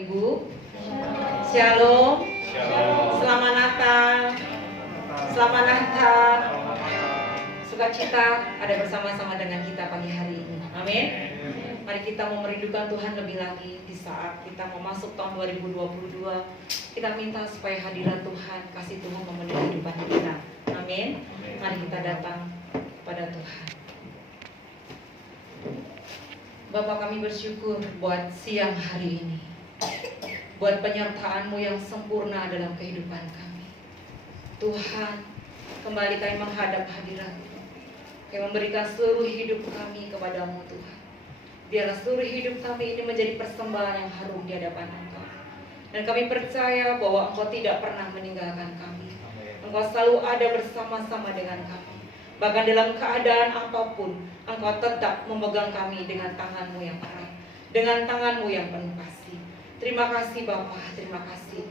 Ibu. Shalom. Selamat Natal. Selamat Natal. Sukacita ada bersama-sama dengan kita pagi hari ini. Amin. Mari kita mau merindukan Tuhan lebih lagi di saat kita mau masuk tahun 2022. Kita minta supaya hadirat Tuhan, kasih Tuhan memenuhi kehidupan kita. Amin. Mari kita datang kepada Tuhan. Bapa, kami bersyukur buat siang hari ini, buat penyertaan-Mu yang sempurna dalam kehidupan kami. Tuhan, kembali kami menghadap hadirat-Mu. Kami memberikan seluruh hidup kami kepadamu Tuhan. Biarlah seluruh hidup kami ini menjadi persembahan yang harum di hadapan Engkau. Dan kami percaya bahwa Engkau tidak pernah meninggalkan kami. Engkau selalu ada bersama-sama dengan kami. Bahkan dalam keadaan apapun, Engkau tetap memegang kami dengan tangan-Mu yang erat, dengan tangan-Mu yang penuh kasih. Terima kasih Bapa, terima kasih.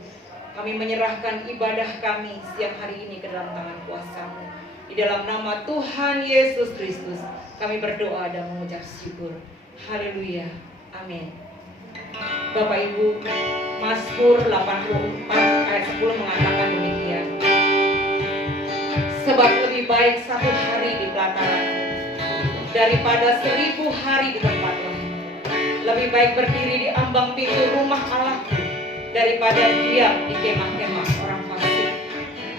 Kami menyerahkan ibadah kami siang hari ini ke dalam tangan kuasa-Mu. Di dalam nama Tuhan Yesus Kristus, kami berdoa dan mengucap syukur. Haleluya, amin. Bapak Ibu, Mazmur 84 ayat 10 mengatakan demikian. Sebab lebih baik satu hari di pelataran daripada 1000 hari di tempat lain. Lebih baik berdiri di ambang pintu rumah Allahku daripada diam di kemah-kemah orang fasik.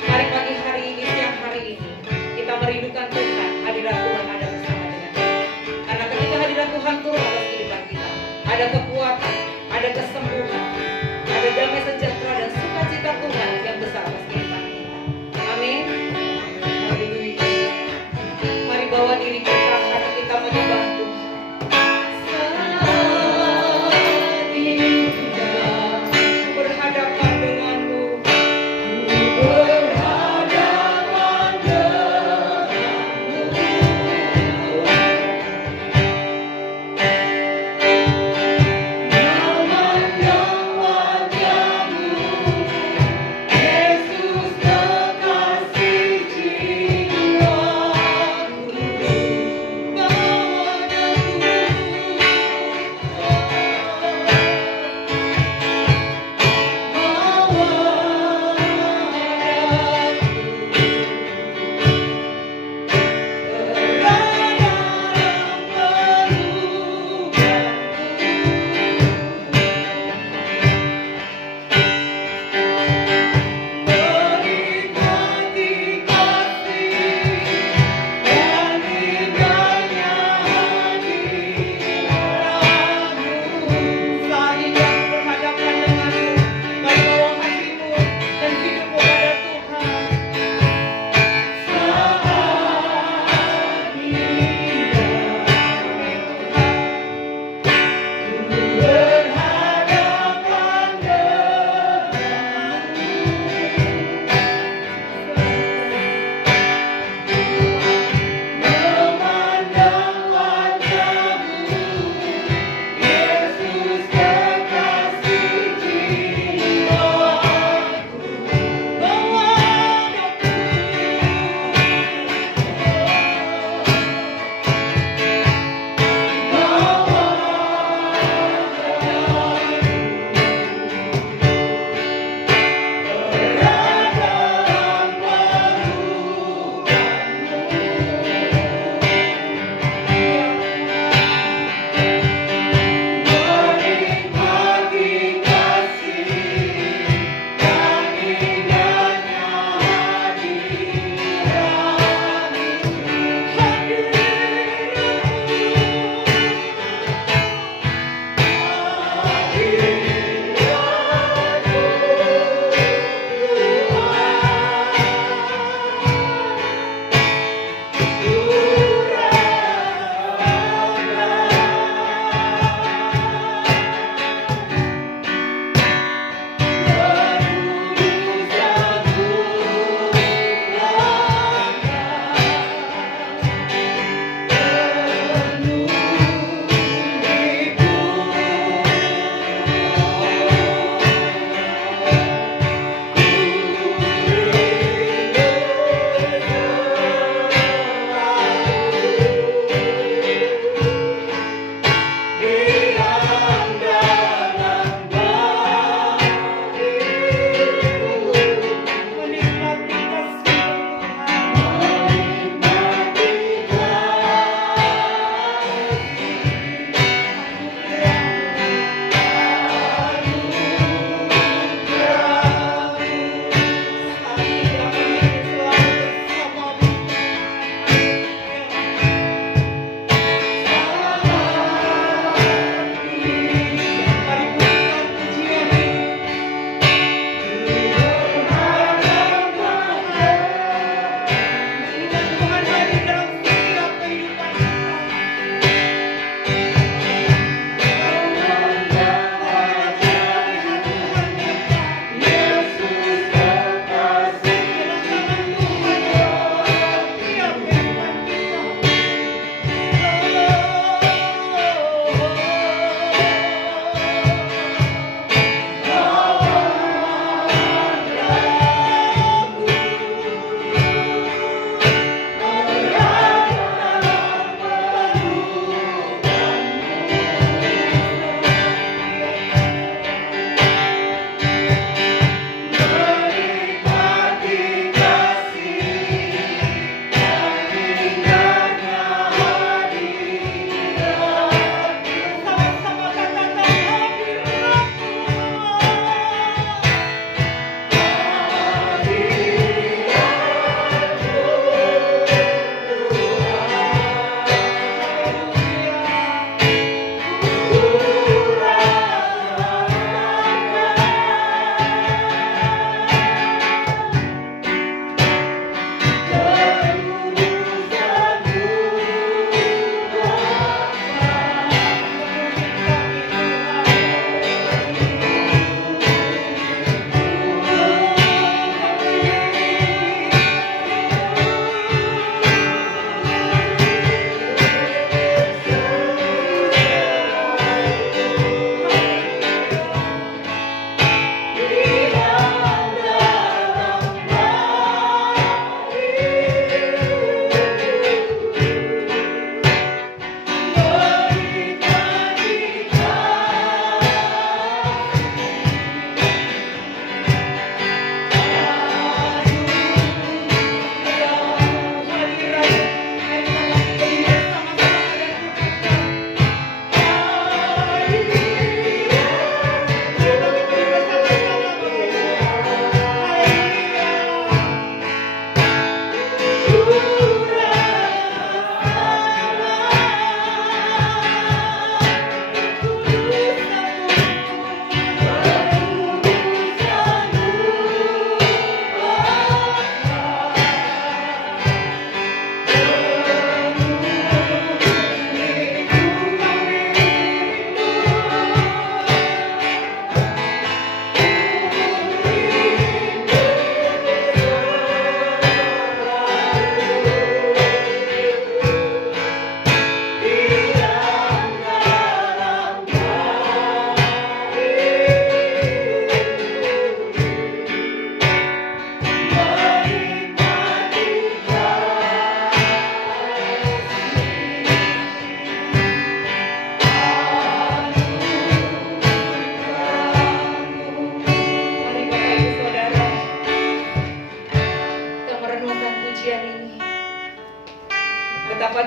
Mari pagi hari ini, siang hari ini, kita merindukan Tuhan, hadirat Tuhan ada bersama dengan kita. Karena ketika hadirat Tuhan turun atas kehidupan kita, ada kekuatan, ada kesembuhan, ada damai sejahtera dan sukacita Tuhan yang besar atas kehidupan kita. Amin. Haleluya. Mari bawa diri kita, hati kita menyembah Tuhan. Yeah.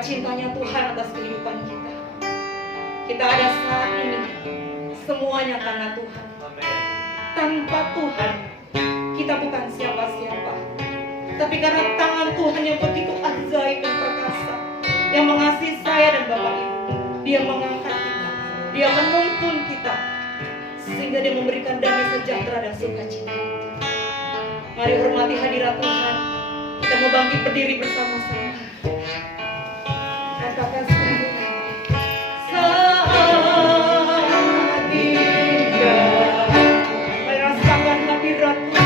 sukacitanya Tuhan atas kehidupan kita. Kita ada saat ini semuanya karena Tuhan. Tanpa Tuhan kita bukan siapa-siapa. Tapi karena tangan Tuhan yang begitu ajaib dan perkasa, yang mengasihi saya dan Bapak Ibu, Dia mengangkat kita, Dia menuntun kita, sehingga Dia memberikan damai sejahtera dan sukacita. Mari hormati hadirat Tuhan. Kita mau bangkit berdiri bersama-sama. Katakan sekali, saat indah. Mari rasakan hadirat Tuhan.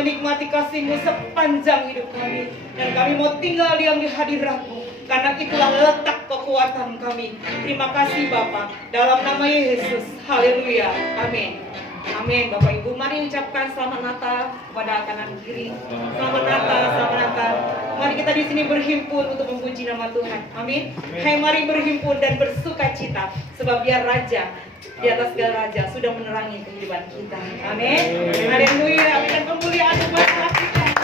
menikmati kasih-Mu sepanjang hidup kami. Dan kami mau tinggal diam di hadirat-Mu, karena itulah letak kekuatan kami. Terima kasih Bapa, dalam nama Yesus. Haleluya. Amin. Amin. Bapak Ibu, mari ucapkan selamat Natal kepada kanan kiri. Selamat Natal, selamat Natal. Mari kita di sini berhimpun untuk memuji nama Tuhan. Amin. Hai, mari berhimpun dan bersuka cita, sebab Dia Raja di atas segala raja sudah menerangi kehidupan kita. Amin. Haleluya. Amin. Dan kemuliaan buat kita. Haleluya.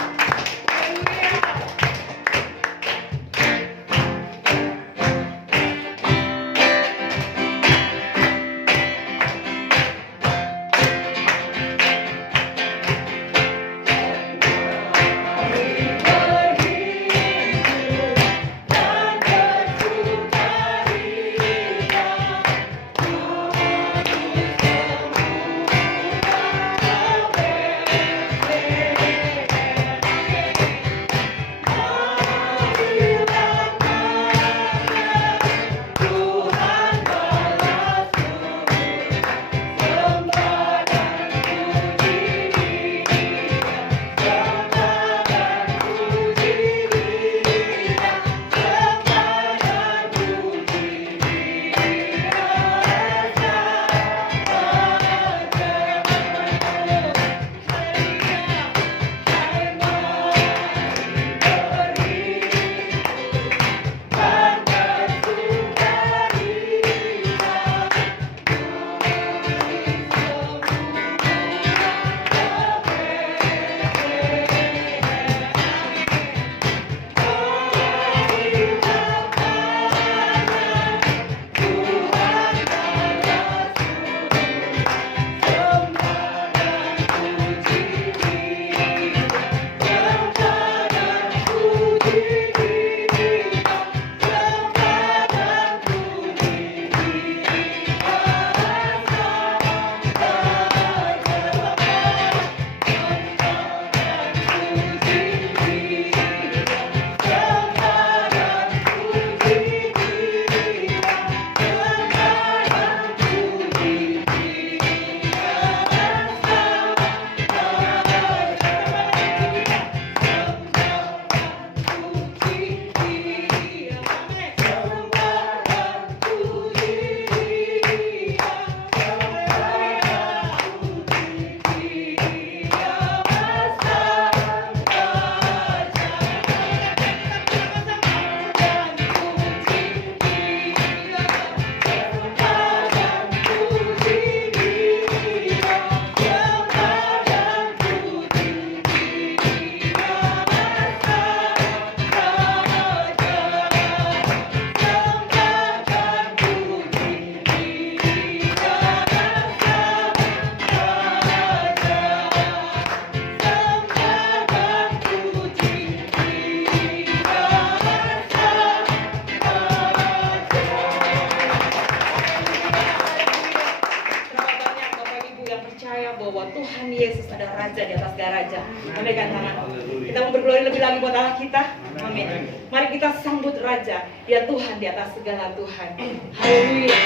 ada raja di atas segala raja. Memberikan tangan. Kita mau berglori lebih lagi buat Allah kita. Amin. Mari kita sambut Raja. Dia Tuhan di atas segala Tuhan. Haleluya.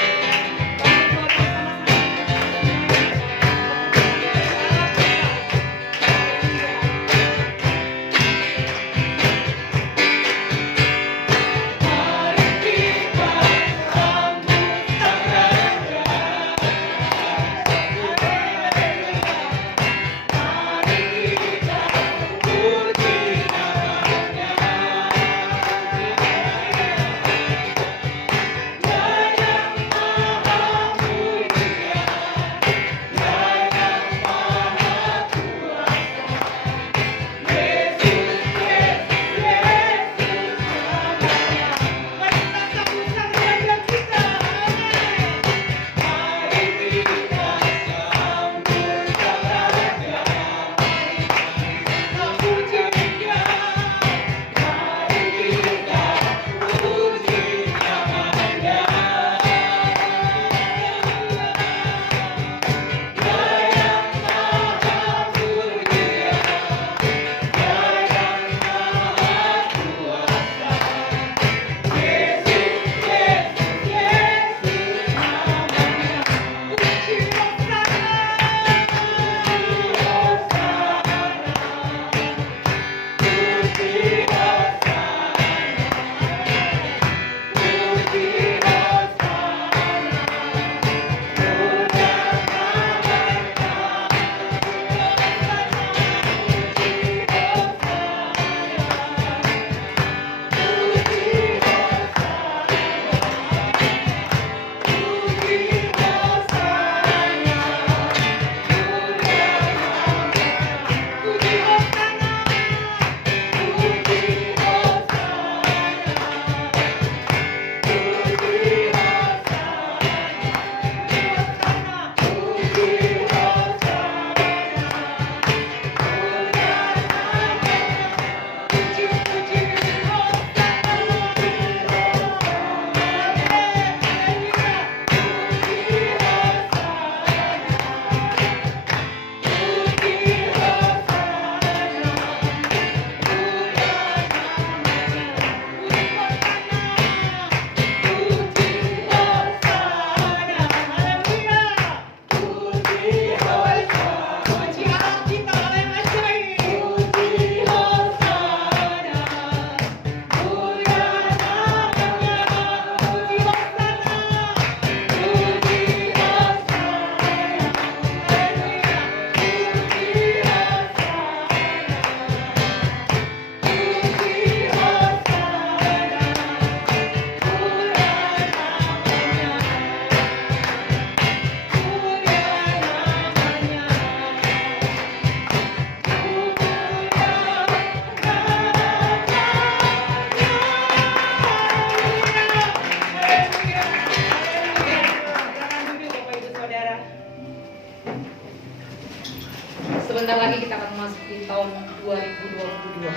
Sebentar lagi kita akan memasuki tahun 2022.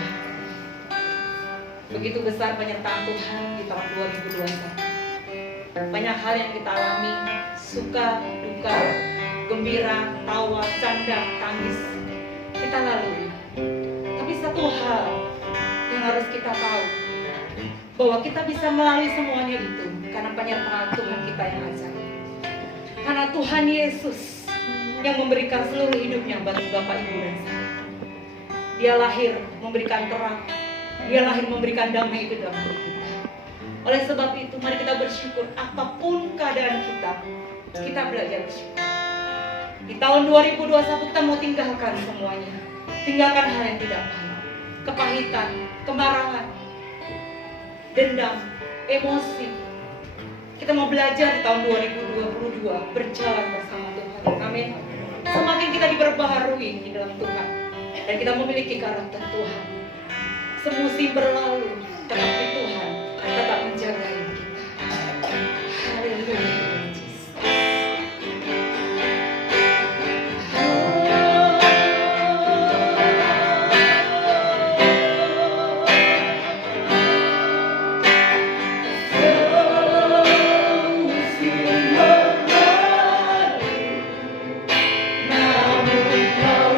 Begitu besar penyertaan Tuhan di tahun 2021. Banyak hal yang kita alami, suka, duka, gembira, tawa, canda, tangis, kita lalui. Tapi satu hal yang harus kita tahu, bahwa kita bisa melalui semuanya itu karena penyertaan Tuhan kita yang ajaib. Karena Tuhan Yesus yang memberikan seluruh hidupnya bagi Bapak, Ibu, dan saya. Dia lahir memberikan terang. Dia lahir memberikan damai itu dalam hidup kita. Oleh sebab itu, mari kita bersyukur apapun keadaan kita belajar bersyukur. Di tahun 2021 kita mau tinggalkan semuanya. Tinggalkan hal yang tidak baik. Kepahitan, kemarahan, dendam, emosi. Kita mau belajar di tahun 2022 berjalan bersama Tuhan. Amin. Semakin kita diperbaharui di dalam Tuhan dan kita memiliki karakter Tuhan. Semusim berlalu, tetapi Tuhan tetap menjaga hidup kita. Haleluya. Namun kau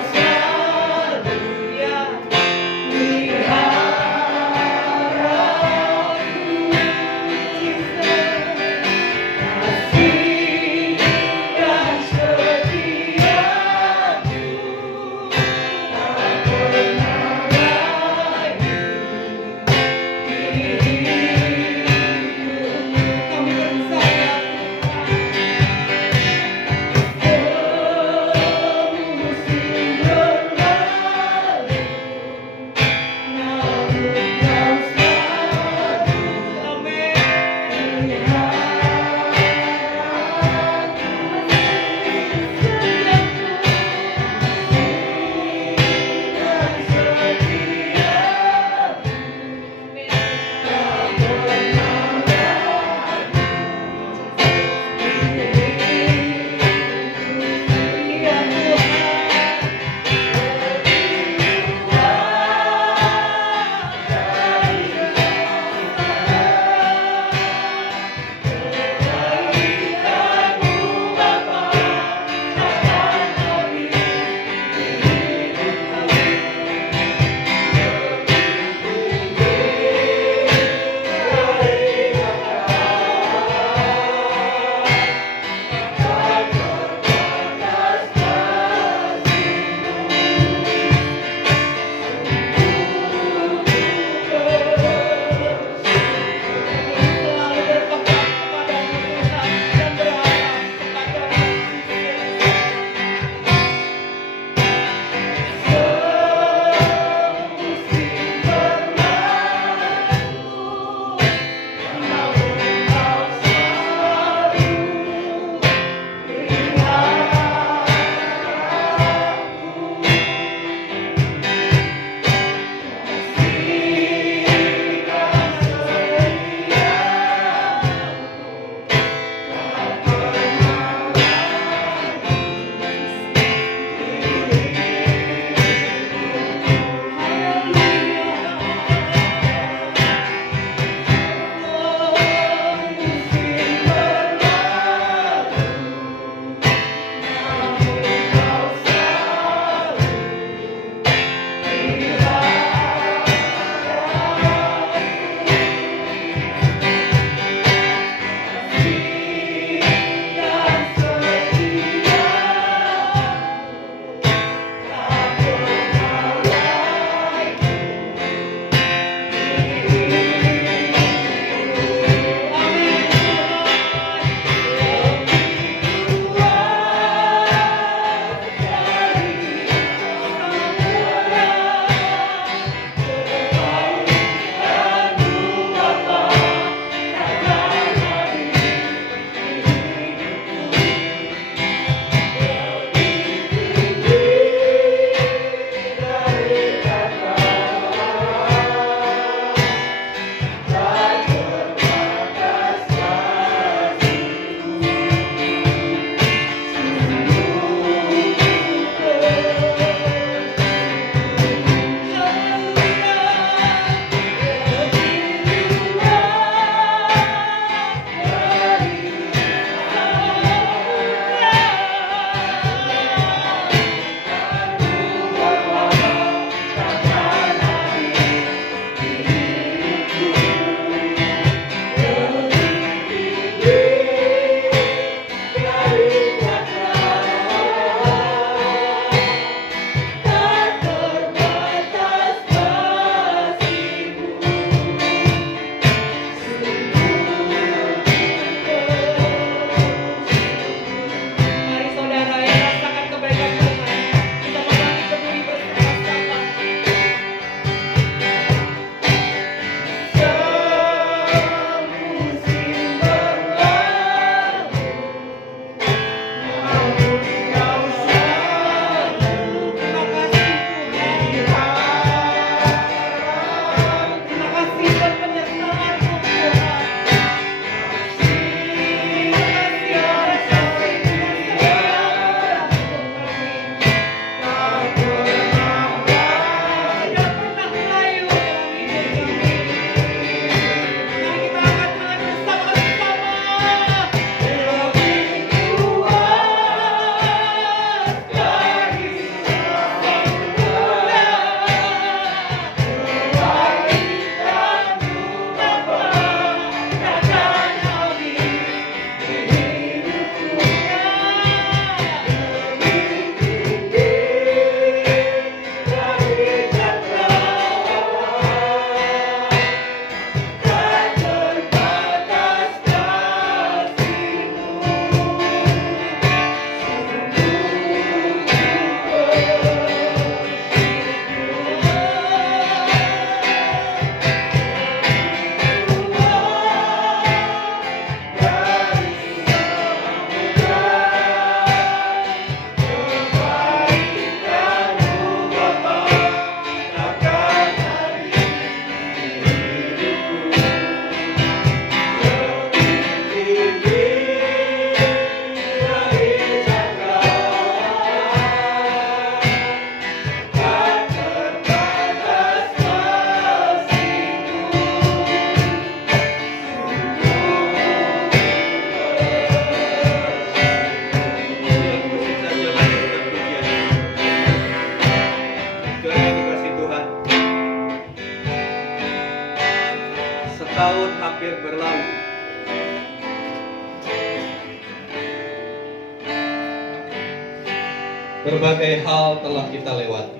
berbagai hal telah kita lewati.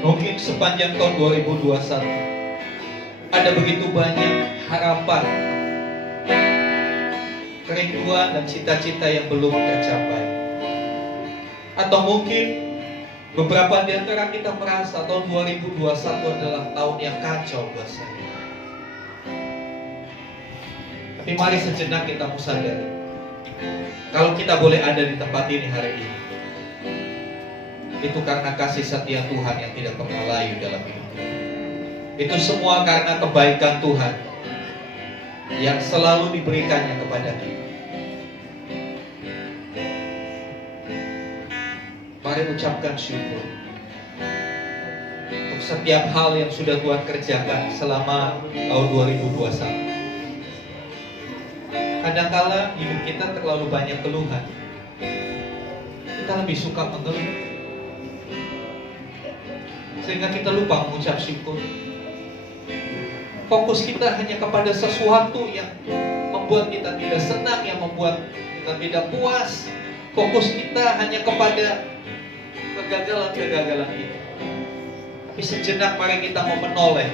Mungkin sepanjang tahun 2021 ada begitu banyak harapan, kerinduan dan cita-cita yang belum tercapai. Atau mungkin beberapa di antara kita merasa tahun 2021 adalah tahun yang kacau buat saya. Tapi mari sejenak kita sadari, kalau kita boleh ada di tempat ini hari ini, itu karena kasih setia Tuhan yang tidak pernah layu dalam hidup. Itu semua karena kebaikan Tuhan yang selalu diberikannya kepada kita. Mari ucapkan syukur untuk setiap hal yang sudah Tuhan kerjakan selama tahun 2021. Kadangkala hidup kita terlalu banyak keluhan. Kita lebih suka mengeluh, sehingga kita lupa mengucap syukur. Fokus kita hanya kepada sesuatu yang membuat kita tidak senang, yang membuat kita tidak puas. Fokus kita hanya kepada kegagalan-kegagalan kita. Tapi sejenak mari kita mau menoleh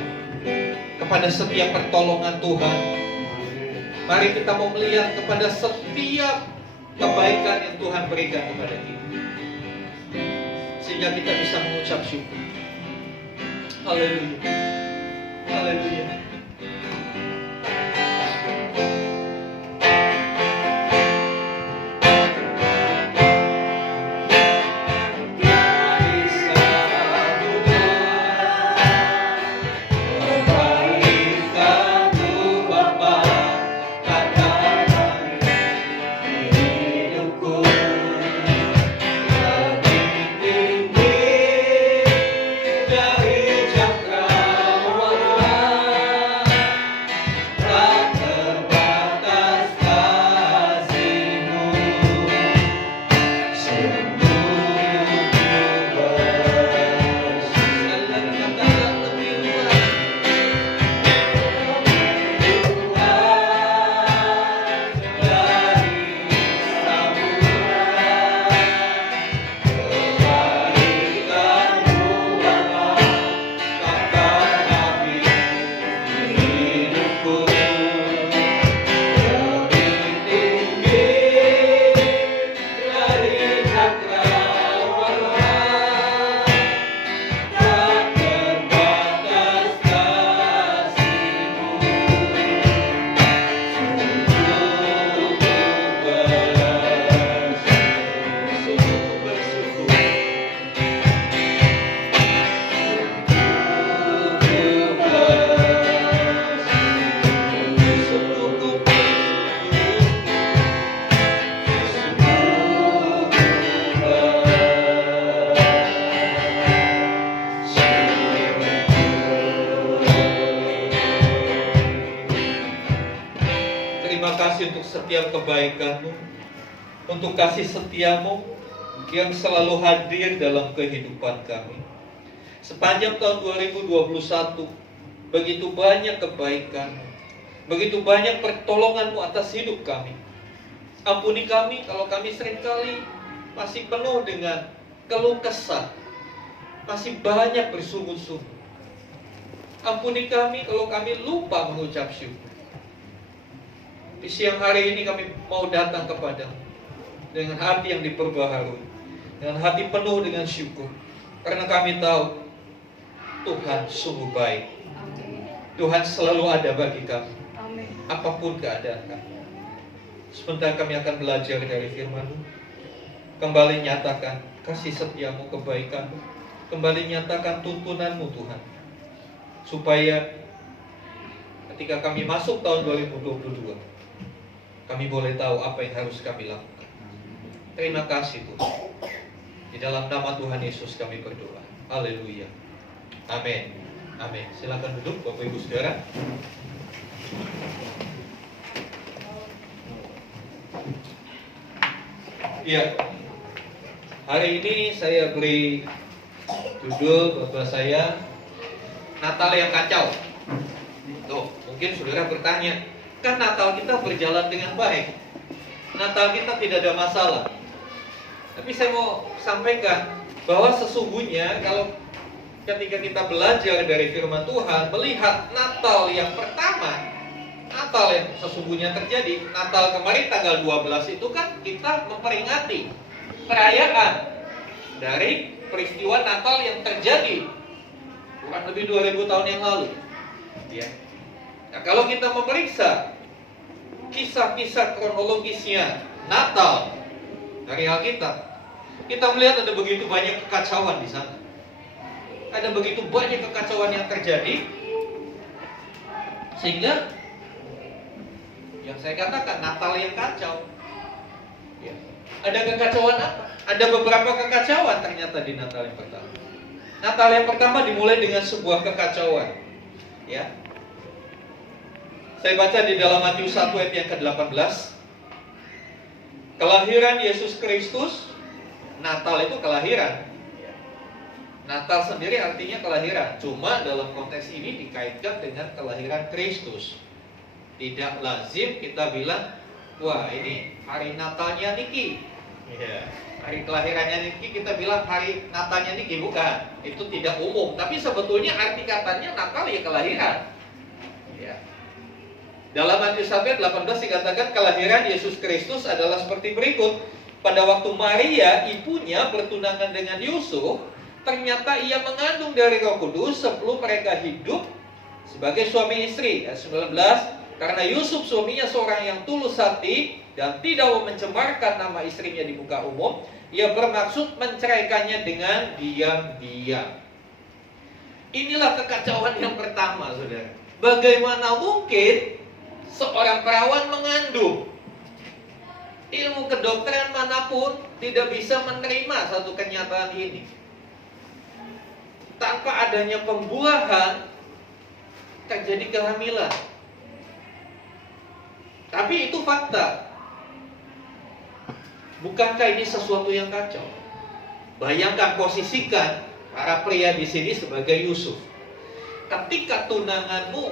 kepada setiap pertolongan Tuhan. Mari kita mau melihat kepada setiap kebaikan yang Tuhan berikan kepada kita, sehingga kita bisa mengucap syukur. Haleluya, haleluya. Setiap kebaikan-Mu, untuk kasih setia-Mu yang selalu hadir dalam kehidupan kami. Sepanjang tahun 2021, begitu banyak kebaikan-Mu, begitu banyak pertolongan-Mu atas hidup kami. Ampuni kami kalau kami seringkali masih penuh dengan keluh kesah, masih banyak bersungguh-sungguh. Ampuni kami kalau kami lupa mengucap syukur. Di siang hari ini kami mau datang kepadamu dengan hati yang diperbaharui, dengan hati penuh dengan syukur, karena kami tahu Tuhan sungguh baik. Tuhan selalu ada bagi kami, apapun keadaan kami. Sebentar kami akan belajar dari firman-Mu, kembali nyatakan kasih setia-Mu, kebaikan-Mu, kembali nyatakan tuntunan-Mu Tuhan, supaya ketika kami masuk tahun 2022, kami boleh tahu apa yang harus kami lakukan. Terima kasih Tuhan. Di dalam nama Tuhan Yesus kami berdoa. Haleluya. Amin. Amin. Silakan duduk Bapak Ibu Saudara. Iya. Hari ini saya beri judul Bapak saya, Natal yang Kacau. Tuh, mungkin saudara bertanya, kan Natal kita berjalan dengan baik, Natal kita tidak ada masalah. Tapi saya mau sampaikan bahwa sesungguhnya kalau ketika kita belajar dari firman Tuhan, melihat Natal yang pertama, Natal yang sesungguhnya terjadi, Natal kemarin tanggal 12 itu kan kita memperingati perayaan dari peristiwa Natal yang terjadi kurang lebih 2000 tahun yang lalu. Ya. Nah, kalau kita memeriksa kisah-kisah kronologisnya Natal dari Alkitab, kita melihat ada begitu banyak kekacauan di sana. Ada begitu banyak kekacauan yang terjadi, sehingga yang saya katakan Natal yang kacau. Ya. Ada kekacauan apa? Ada beberapa kekacauan ternyata di Natal yang pertama. Natal yang pertama dimulai dengan sebuah kekacauan. Ya. Saya baca di dalam Matius 1 ayat yang ke-18. Kelahiran Yesus Kristus. Natal itu kelahiran. Natal sendiri artinya kelahiran. Cuma dalam konteks ini dikaitkan dengan kelahiran Kristus. Tidak lazim kita bilang, wah ini hari Natalnya Niki. Ya. Hari kelahirannya Niki kita bilang hari Natalnya Niki. Bukan. Itu tidak umum. Tapi sebetulnya arti katanya Natal ya kelahiran. Ya. Dalam Matius 1 ayat 18 dikatakan kelahiran Yesus Kristus adalah seperti berikut. Pada waktu Maria, ibunya bertunangan dengan Yusuf, ternyata ia mengandung dari Roh Kudus sebelum mereka hidup sebagai suami istri. Ayat 19, karena Yusuf suaminya seorang yang tulus hati dan tidak mencemarkan nama istrinya di muka umum, ia bermaksud menceraikannya dengan diam-diam. Inilah kekacauan yang pertama, saudara. Bagaimana mungkin seorang perawan mengandung? Ilmu kedokteran manapun tidak bisa menerima satu kenyataan ini. Tanpa adanya pembuahan, terjadi kehamilan. Tapi itu fakta. Bukankah ini sesuatu yang kacau? Bayangkan, posisikan para pria di sini sebagai Yusuf. Ketika tunanganmu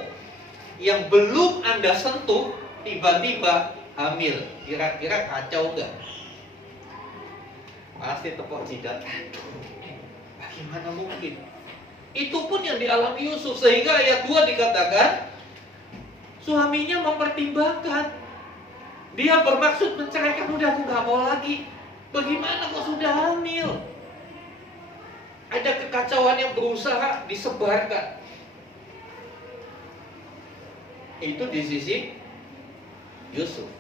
yang belum Anda sentuh tiba-tiba hamil, kira-kira kacau enggak? Pasti tepuk jidat. Bagaimana mungkin? Itu pun yang dialami Yusuf, sehingga ayat 2 dikatakan suaminya mempertimbangkan. Dia bermaksud menceraikan, udah aku gak mau lagi. Bagaimana kok sudah hamil? Ada kekacauan yang berusaha disebarkan. Itu di sisi Yusuf.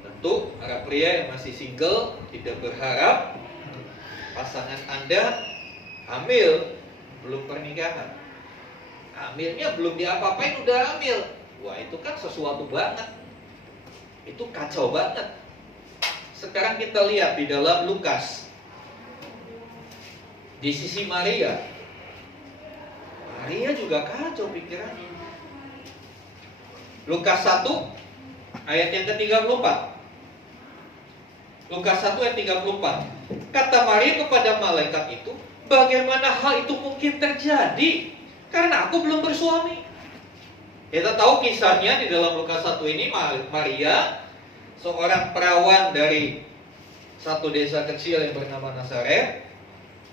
Tentu para pria yang masih single tidak berharap pasangan Anda hamil belum pernikahan. Hamilnya belum diapa-apain udah hamil. Wah, itu kan sesuatu banget. Itu kacau banget. Sekarang kita lihat di dalam Lukas. Di sisi Maria. Maria juga kacau pikirannya. Lukas 1 ayat yang ke-34. Lukas 1 ayat 34. Kata Maria kepada malaikat itu, bagaimana hal itu mungkin terjadi? Karena aku belum bersuami. Kita tahu kisahnya di dalam Lukas 1 ini. Maria, seorang perawan dari satu desa kecil yang bernama Nazaret,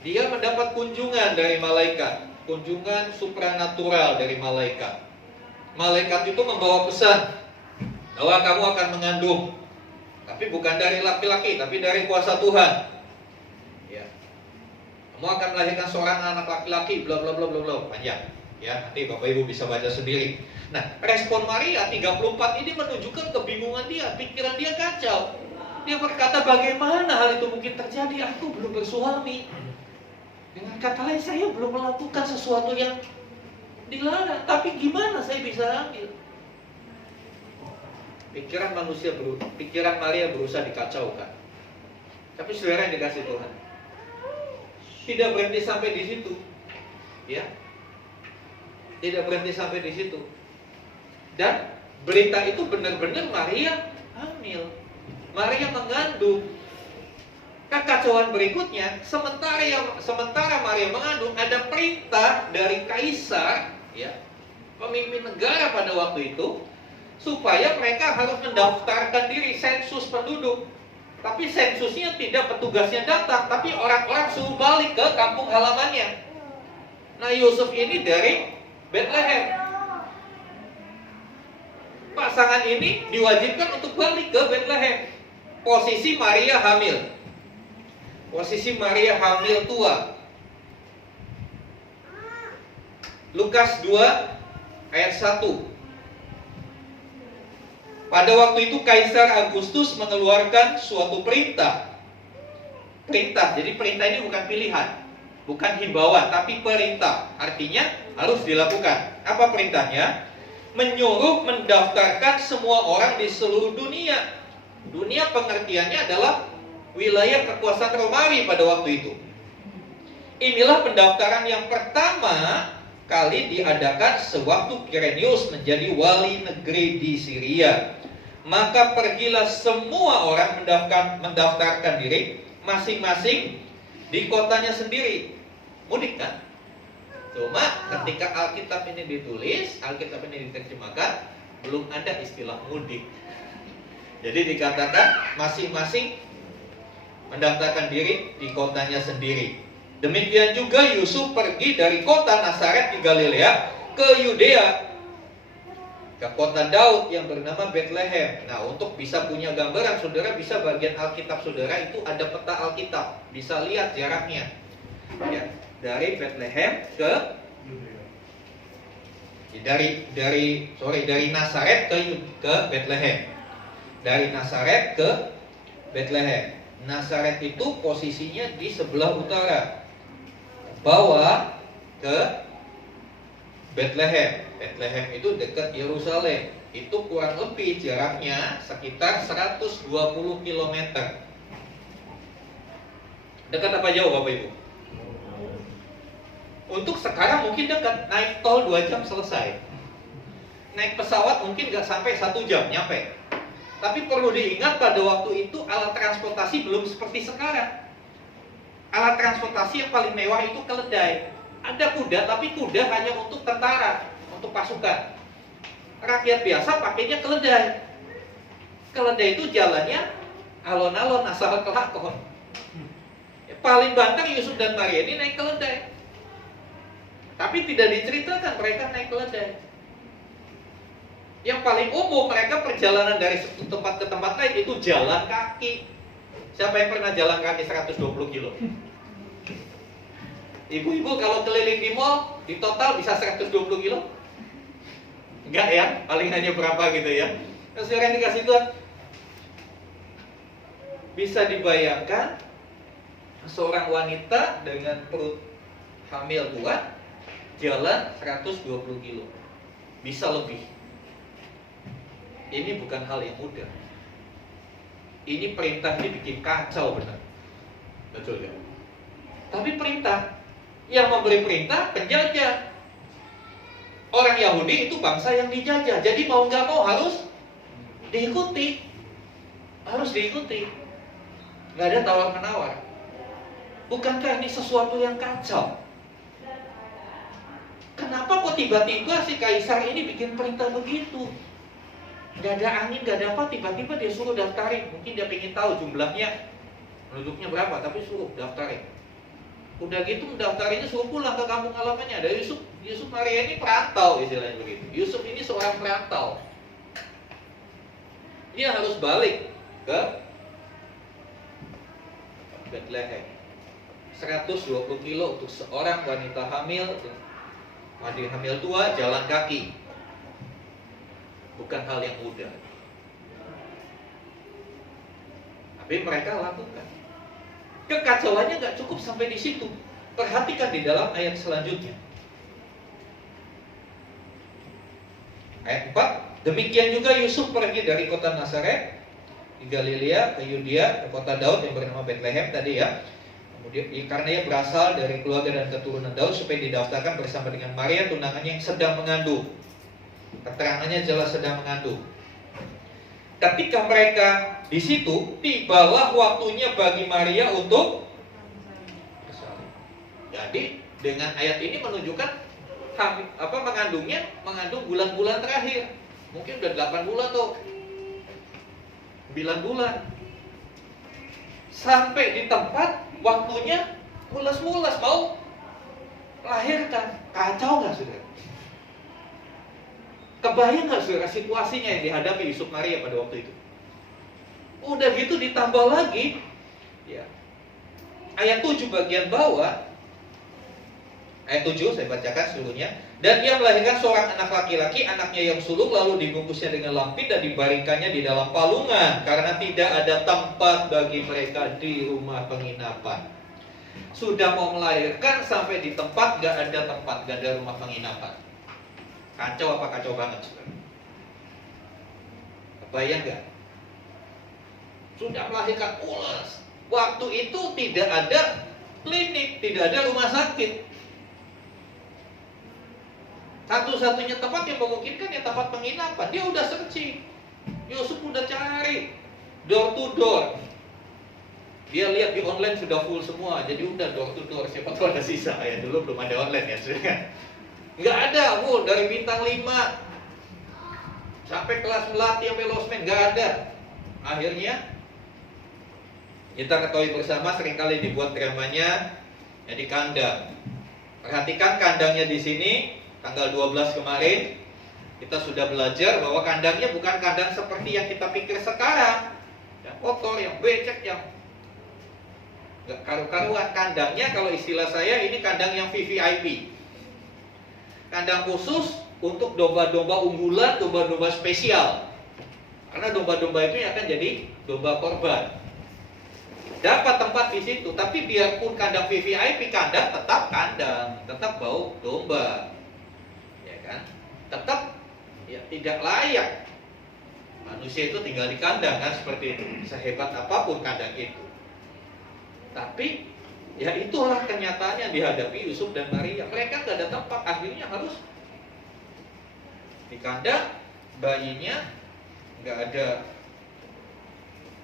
dia mendapat kunjungan dari malaikat. Kunjungan supranatural dari malaikat. Malaikat itu membawa pesan bahwa kamu akan mengandung, tapi bukan dari laki-laki, tapi dari kuasa Tuhan. Ya. Kamu akan melahirkan seorang anak laki-laki, bla bla bla bla bla, panjang. Ya, nanti Bapak Ibu bisa baca sendiri. Nah, respon Maria 34 ini menunjukkan kebingungan dia, pikiran dia kacau. Dia berkata, bagaimana hal itu mungkin terjadi? Aku belum bersuami. Dengan kata lain, saya belum melakukan sesuatu yang dilarang. Tapi gimana saya bisa hamil? Pikiran Maria berusaha dikacaukan. Tapi saudara yang dikasih Tuhan, tidak berhenti sampai di situ. Ya, tidak berhenti sampai di situ. Dan berita itu benar-benar Maria hamil. Maria mengandung. Kekacauan berikutnya, sementara Maria mengandung, ada perintah dari kaisar, ya, pemimpin negara pada waktu itu, supaya mereka harus mendaftarkan diri, sensus penduduk. Tapi sensusnya tidak petugasnya datang, tapi orang-orang suruh balik ke kampung halamannya. Nah, Yusuf ini dari Bethlehem. Pasangan ini diwajibkan untuk balik ke Bethlehem. Posisi Maria hamil. Posisi Maria hamil tua. Lukas 2 ayat 1. Pada waktu itu Kaisar Agustus mengeluarkan suatu perintah. Perintah, jadi perintah ini bukan pilihan, bukan himbauan, tapi perintah. Artinya harus dilakukan. Apa perintahnya? Menyuruh mendaftarkan semua orang di seluruh dunia. Dunia pengertiannya adalah wilayah kekuasaan Romawi pada waktu itu. Inilah pendaftaran yang pertama kali diadakan sewaktu Quirinius menjadi wali negeri di Syria. Maka pergilah semua orang mendaftarkan diri masing-masing di kotanya sendiri. Mudik kan? Cuma ketika Alkitab ini ditulis, Alkitab ini diterjemahkan, belum ada istilah mudik. Jadi dikatakan masing-masing mendaftarkan diri di kotanya sendiri. Demikian juga Yusuf pergi dari kota Nazaret di Galilea ke Yudea, ke kota Daud yang bernama Bethlehem. Nah, untuk bisa punya gambaran, saudara bisa bagian Alkitab saudara itu ada peta Alkitab, bisa lihat jaraknya. Ya, dari Bethlehem ke dari Nazaret ke Bethlehem. Dari Nazaret ke Bethlehem. Nazaret itu posisinya di sebelah utara. Bawa ke Bethlehem. Bethlehem itu dekat Yerusalem. Itu kurang lebih jaraknya sekitar 120 km. Dekat apa jauh Bapak Ibu? Untuk sekarang mungkin dekat, naik tol 2 jam selesai. Naik pesawat mungkin nggak sampai 1 jam nyampe. Tapi perlu diingat pada waktu itu alat transportasi belum seperti sekarang. Alat transportasi yang paling mewah itu keledai. Ada kuda, tapi kuda hanya untuk tentara, untuk pasukan. Rakyat biasa pakainya keledai. Keledai itu jalannya alon-alon asal kelakon. Paling banteng Yusuf dan Maria ini naik keledai. Tapi tidak diceritakan mereka naik keledai. Yang paling umum mereka perjalanan dari satu tempat ke tempat lain itu jalan kaki. Siapa yang pernah jalan kaki 120 kilo? Ibu-ibu kalau keliling di mall di total bisa 120 kilo? Enggak ya, paling hanya berapa gitu ya. Nah, sekarang dikasih Tuhan, bisa dibayangkan seorang wanita dengan perut hamil tua jalan 120 kilo, bisa lebih. Ini bukan hal yang mudah. Ini perintah ini bikin kacau benar. Betul ya? Tapi perintah, yang memberi perintah penjajah. Orang Yahudi itu bangsa yang dijajah. Jadi mau nggak mau harus diikuti. Harus diikuti. Nggak ada tawar-menawar. Bukankah ini sesuatu yang kacau? Kenapa kok tiba-tiba si kaisar ini bikin perintah begitu? Gak ada angin, gak ada apa, tiba-tiba dia suruh daftarin. Mungkin dia pengen tahu jumlahnya, penduduknya berapa, tapi suruh daftarin. Udah gitu mendaftarinnya suruh pulang ke kampung halamannya. Ada Yusuf Maria ini perantau, istilahnya begitu. Yusuf ini seorang perantau. Dia harus balik ke Bethlehem. 120 kilo untuk seorang wanita hamil tua jalan kaki. Bukan hal yang mudah. Tapi mereka lakukan. Kekacauannya nggak cukup sampai di situ. Perhatikan di dalam ayat selanjutnya. Ayat 4. Demikian juga Yusuf pergi dari kota Nazaret di Galilea ke Yudea, ke kota Daud yang bernama Bethlehem tadi ya. Kemudian karena ia berasal dari keluarga dan keturunan Daud supaya didaftarkan bersama dengan Maria tunangannya yang sedang mengandung. Keterangannya jelas sedang mengandung. Ketika mereka di situ, tibalah waktunya bagi Maria untuk bersalin. Jadi dengan ayat ini menunjukkan mengandung bulan-bulan terakhir. Mungkin udah 8 bulan tuh, 9 bulan. Sampai di tempat waktunya mules-mules mau melahirkan. Kacau nggak saudara? Kebayang nggak saudara situasinya yang dihadapi Yusuf Maria pada waktu itu? Udah gitu ditambah lagi, ya, ayat 7 bagian bawah, ayat 7 saya bacakan seluruhnya. Dan ia melahirkan seorang anak laki-laki, anaknya yang sulung, lalu dibungkusnya dengan lampin dan dibaringkannya di dalam palungan, karena tidak ada tempat bagi mereka di rumah penginapan. Sudah mau melahirkan sampai di tempat gak ada tempat, gak ada rumah penginapan. Kacau apa kacau banget saudara? Kebayang gak? Sudah melahirkan ulas. Waktu itu tidak ada klinik, tidak ada rumah sakit. Satu-satunya tempat yang memungkinkan ya tempat penginapan. Dia udah searching, Yusuf udah cari door to door. Dia lihat di online sudah full semua, jadi udah door to door. Siapa tahu ada sisa ya, dulu belum ada online ya sudah. Nggak ada, full dari bintang 5 sampai kelas melati sampai losmen nggak ada. Akhirnya kita ketahui bersama seringkali dibuat dramanya ya di kandang. Perhatikan kandangnya di sini. Tanggal 12 kemarin kita sudah belajar bahwa kandangnya bukan kandang seperti yang kita pikir sekarang, yang kotor, yang becek, yang nggak karu-karuan. Kandangnya kalau istilah saya ini kandang yang VVIP, kandang khusus untuk domba-domba unggulan, domba-domba spesial. Karena domba-domba itu yang akan jadi domba korban. Dapat tempat di situ, tapi biarpun kandang VVIP, kandang tetap kandang, tetap bau domba. Kan? Tetap ya tidak layak. Manusia itu tinggal di kandang kan seperti itu. Sehebat apapun kandang itu. Tapi ya itulah kenyataan yang dihadapi Yusuf dan Maria. Mereka nggak ada tempat, akhirnya harus di kandang. Bayinya nggak ada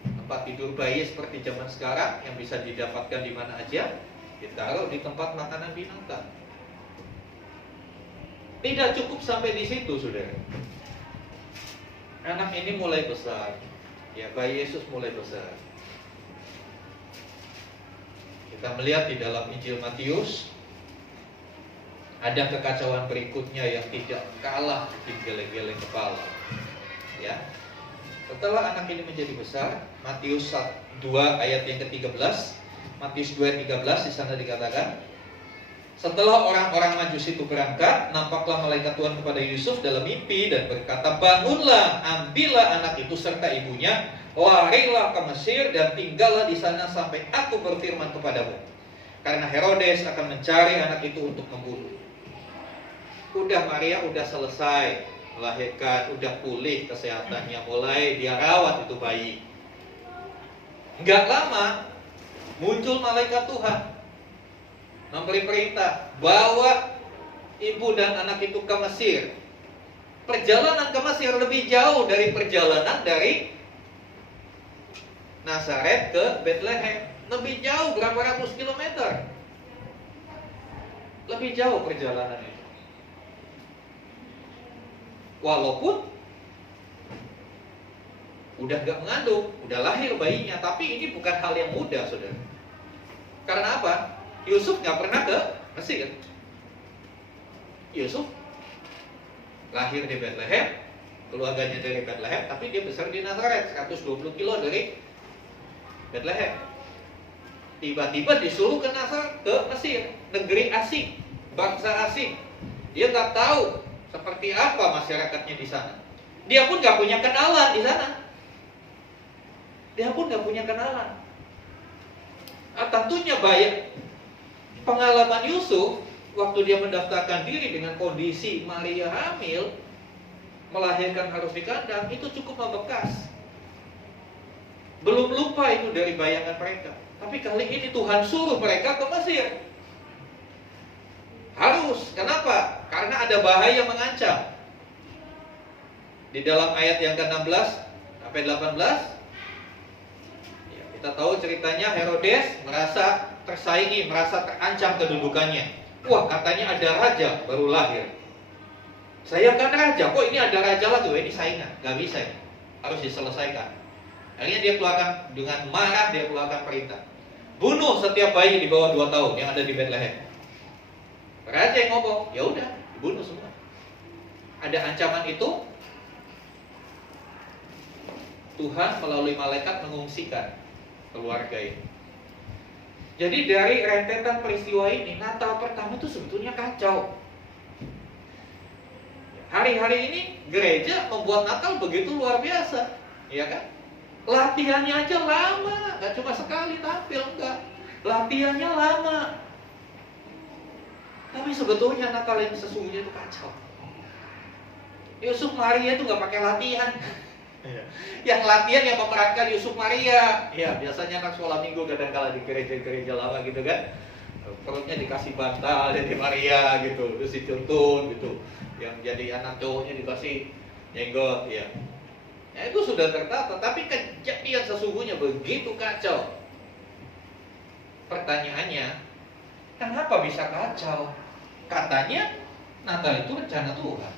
tempat tidur bayi seperti zaman sekarang yang bisa didapatkan di mana aja, ditaruh di tempat makanan binatang. Tidak cukup sampai di situ, saudara. Anak ini mulai besar, ya bayi Yesus mulai besar. Kita melihat di dalam Injil Matius ada kekacauan berikutnya yang tidak kalah bikin geleng-geleng kepala. Ya, setelah anak ini menjadi besar, Matius 2 ayat yang ke-13, Matius 2:13 di sana dikatakan, setelah orang-orang Majus itu berangkat, nampaklah malaikat Tuhan kepada Yusuf dalam mimpi dan berkata, bangunlah, ambillah anak itu serta ibunya, larilah ke Mesir dan tinggallah di sana sampai aku berfirman kepadamu. Karena Herodes akan mencari anak itu untuk membunuh. Udah Maria udah selesai melahirkan, udah pulih kesehatannya, mulai dia rawat itu bayi. Enggak lama muncul malaikat Tuhan memberi perintah, bawa ibu dan anak itu ke Mesir. Perjalanan ke Mesir lebih jauh dari perjalanan dari Nazaret ke Bethlehem. Lebih jauh, berapa ratus kilometer. Lebih jauh perjalanan itu. Walaupun udah gak mengandung, udah lahir bayinya, tapi ini bukan hal yang mudah, saudara. Karena apa? Yusuf nggak pernah ke Mesir. Yusuf lahir di Bethlehem, keluarganya dari Bethlehem, tapi dia besar di Nazaret, 120 kilo dari Bethlehem. Tiba-tiba disuruh ke Nazaret, ke Mesir, negeri asing, bangsa asing. Dia nggak tahu seperti apa masyarakatnya di sana. Dia pun nggak punya kenalan di sana. Dia pun nggak punya kenalan. Tentunya banyak pengalaman Yusuf waktu dia mendaftarkan diri dengan kondisi Maria hamil, melahirkan harus di kandang, itu cukup membekas. Belum lupa itu dari bayangan mereka. Tapi kali ini Tuhan suruh mereka ke Mesir. Harus. Kenapa? Karena ada bahaya mengancam. Di dalam ayat yang ke-16 sampai 18, ya, kita tahu ceritanya Herodes merasa tersaingi, merasa terancam kedudukannya. Wah, katanya ada raja baru lahir. Saya kan raja, kok ini ada raja lagi? Wah, ini saingan, gak bisa ya. Harus diselesaikan. Akhirnya dia keluarkan dengan marah, dia keluarkan perintah. Bunuh setiap bayi di bawah 2 tahun yang ada di Bethlehem. Raja yang ngomong, ya udah, dibunuh semua. Ada ancaman itu, Tuhan melalui malaikat mengungsikan keluarga ini. Jadi dari rentetan peristiwa ini, Natal pertama itu sebetulnya kacau. Hari-hari ini gereja membuat Natal begitu luar biasa, ya kan? Latihannya aja lama, nggak cuma sekali tampil, enggak. Latihannya lama. Tapi sebetulnya Natal yang sesungguhnya itu kacau. Yusuf Maria itu nggak pakai latihan. Yang latihan yang memerankan Yusuf Maria. Ya, biasanya anak sekolah minggu kadang-kala di gereja-gereja lama gitu kan. Perutnya dikasih bantal jadi Maria gitu, terus dituntun gitu. Yang jadi anak cowoknya dikasih jenggot, ya. Ya itu sudah tertata, tapi kejadian sesungguhnya begitu kacau. Pertanyaannya, kenapa bisa kacau? Katanya Natal itu rencana Tuhan,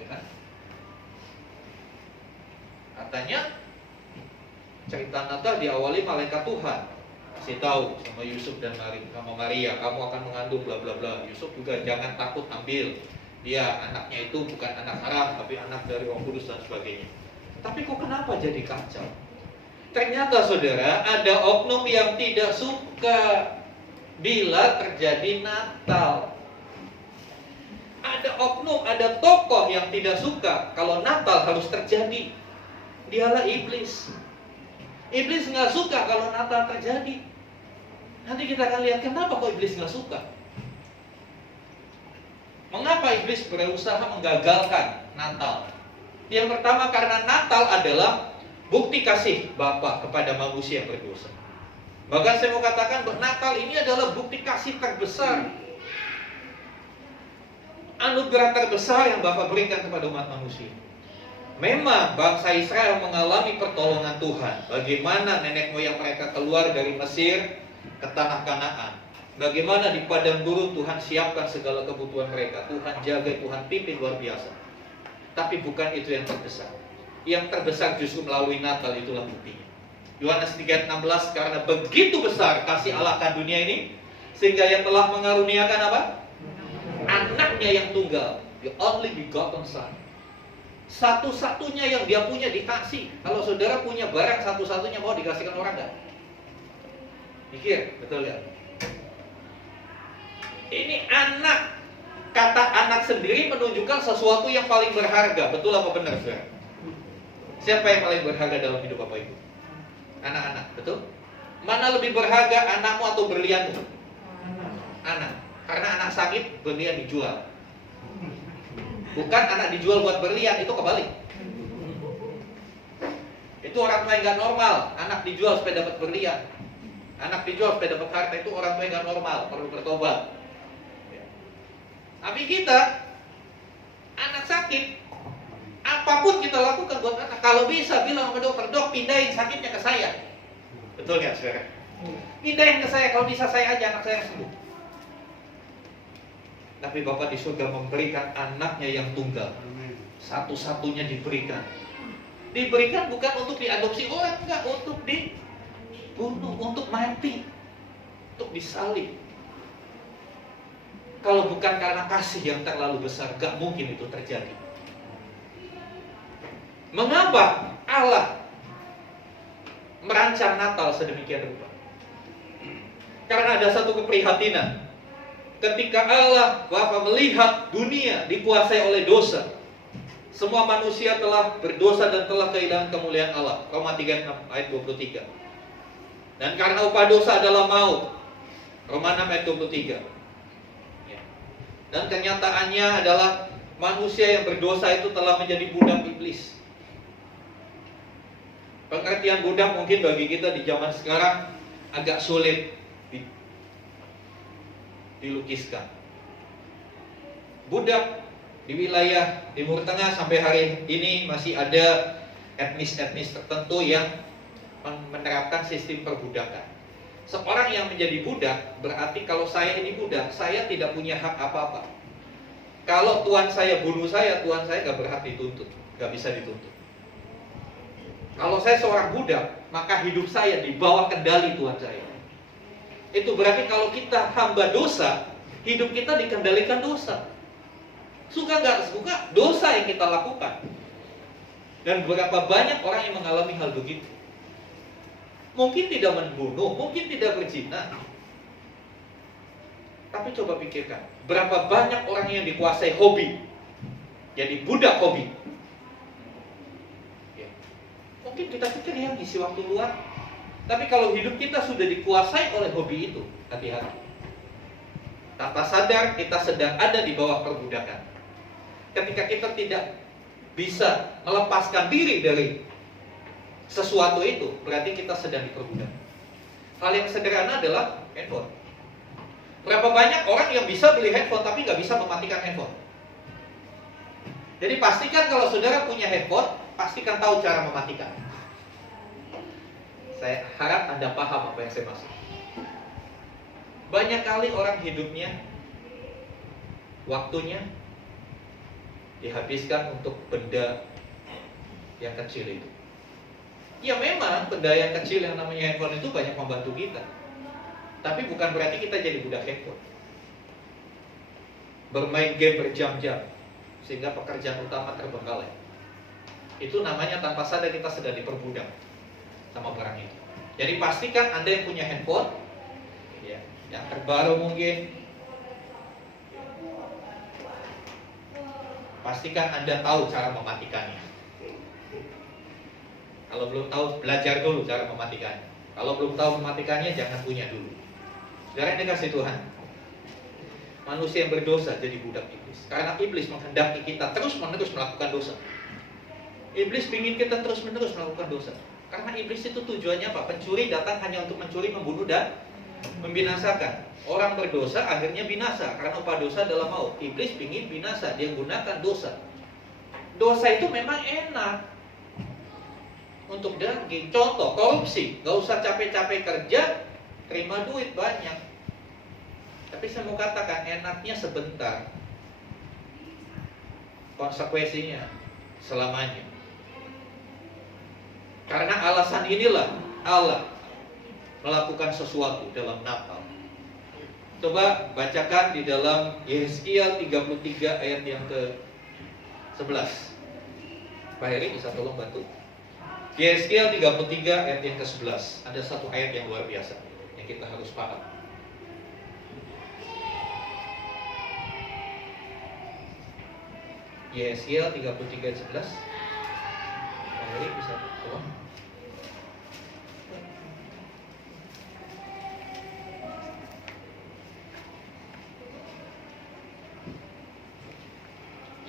ya kan? Katanya cerita Natal diawali malaikat Tuhan kasih tahu sama Yusuf dan Maria, kamu akan mengandung bla bla bla. Yusuf juga jangan takut ambil. Dia anaknya itu bukan anak haram, tapi anak dari Roh Kudus dan sebagainya. Tapi kok kenapa jadi kacau? Ternyata saudara, ada oknum yang tidak suka bila terjadi Natal. Ada oknum, ada tokoh yang tidak suka kalau Natal harus terjadi. Dialah iblis. Iblis nggak suka kalau Natal terjadi. Nanti kita akan lihat kenapa kok iblis nggak suka. Mengapa iblis berusaha menggagalkan Natal? Yang pertama karena Natal adalah bukti kasih Bapa kepada manusia yang berdosa. Bahkan saya mau katakan bahwa Natal ini adalah bukti kasih terbesar, anugerah terbesar yang Bapa berikan kepada umat manusia. Memang bangsa Israel mengalami pertolongan Tuhan. Bagaimana nenek moyang mereka keluar dari Mesir ke tanah Kanaan. Bagaimana di padang gurun Tuhan siapkan segala kebutuhan mereka. Tuhan jaga, Tuhan pimpin luar biasa. Tapi bukan itu yang terbesar. Yang terbesar justru melalui Natal, itulah buktinya. Yohanes 3:16, karena begitu besar kasih Allah akan dunia ini, sehingga yang telah mengaruniakan apa? Anaknya yang tunggal, the only begotten son. Satu-satunya yang dia punya dikasih. Kalau saudara punya barang satu-satunya, mau dikasihkan orang enggak? Mikir, betul ya? Ini anak. Kata anak sendiri menunjukkan sesuatu yang paling berharga. Betul apa benar, saudara? Siapa yang paling berharga dalam hidup Bapak Ibu? Anak-anak, betul? Mana lebih berharga, anakmu atau berlianmu? Anak. Karena anak sakit, berlian dijual. Bukan anak dijual buat berlian, itu kebalik. Itu orang tua yang gak normal. Anak dijual supaya dapat berlian. Anak dijual supaya dapat harta, itu orang tua yang gak normal, perlu bertobat. Tapi kita, anak sakit, apapun kita lakukan buat anak. Kalau bisa bilang sama dokter, dok pindahin sakitnya ke saya. Betul nggak saudara? Pindahin ke saya, kalau bisa saya aja anak saya sembuh. Tapi Bapak di surga memberikan anaknya yang tunggal. Satu-satunya diberikan. Diberikan bukan untuk diadopsi orang, enggak, untuk dibunuh, untuk mati, untuk disalib. Kalau bukan karena kasih yang terlalu besar, gak mungkin itu terjadi. Mengapa Allah merancang Natal sedemikian rupa? Karena ada satu keprihatinan. Ketika Allah Bapa melihat dunia dikuasai oleh dosa, semua manusia telah berdosa dan telah kehilangan kemuliaan Allah. Roma 3 ayat 23. Dan karena upah dosa adalah maut. Roma 6 ayat 23. Dan kenyataannya adalah manusia yang berdosa itu telah menjadi budak iblis. Pengertian budak mungkin bagi kita di zaman sekarang agak sulit dilukiskan. Budak di wilayah Timur Tengah sampai hari ini masih ada etnis-etnis tertentu yang menerapkan sistem perbudakan. Seorang yang menjadi budak berarti kalau saya ini budak, saya tidak punya hak apa-apa. Kalau tuan saya bunuh saya, tuan saya gak berhak dituntut, gak bisa dituntut. Kalau saya seorang budak, maka hidup saya di bawah kendali Tuhan saya. Itu berarti kalau kita hamba dosa, hidup kita dikendalikan dosa. Suka nggak suka, dosa yang kita lakukan. Dan berapa banyak orang yang mengalami hal begitu. Mungkin tidak membunuh, mungkin tidak berzina. Tapi coba pikirkan, berapa banyak orang yang dikuasai hobi, jadi budak hobi. Mungkin kita pikir ya ngisi waktu luang. Tapi kalau hidup kita sudah dikuasai oleh hobi itu, hati-hati. Tanpa sadar kita sedang ada di bawah perbudakan. Ketika kita tidak bisa melepaskan diri dari sesuatu itu, berarti kita sedang diperbudak. Hal yang sederhana adalah handphone. Berapa banyak orang yang bisa beli handphone tapi nggak bisa mematikan handphone? Jadi pastikan kalau saudara punya handphone, pastikan tahu cara mematikan. Saya harap Anda paham apa yang saya maksud. Banyak kali orang hidupnya, waktunya dihabiskan untuk benda yang kecil itu. Ya memang benda yang kecil yang namanya handphone itu banyak membantu kita. Tapi bukan berarti kita jadi budak handphone. Bermain game berjam-jam sehingga pekerjaan utama terbengkalai. Itu namanya tanpa sadar kita sedang diperbudak sama barang itu. Jadi pastikan Anda yang punya handphone, ya, yang terbaru mungkin, pastikan Anda tahu cara mematikannya. Kalau belum tahu, belajar dulu cara mematikannya. Kalau belum tahu mematikannya, jangan punya dulu. Saudara yang dikasih Tuhan, manusia yang berdosa jadi budak iblis. Karena iblis menghendaki kita terus-menerus melakukan dosa. Iblis ingin kita terus-menerus melakukan dosa. Karena iblis itu tujuannya apa? Pencuri datang hanya untuk mencuri, membunuh, dan membinasakan. Orang berdosa akhirnya binasa, karena upah dosa adalah maut. Iblis ingin binasa, dia gunakan dosa. Dosa itu memang enak untuk daging. Contoh, korupsi. Gak usah capek-capek kerja, terima duit banyak. Tapi saya mau katakan, enaknya sebentar, konsekuensinya selamanya. Karena alasan inilah Allah melakukan sesuatu dalam Natal. Coba bacakan di dalam Yesaya 33 ayat yang ke-11. Pak Heri bisa tolong bantu. Yesaya 33 ayat yang ke-11. Ada satu ayat yang luar biasa yang kita harus paham. Yesaya 33 ayat 11. Pak Heri bisa tolong.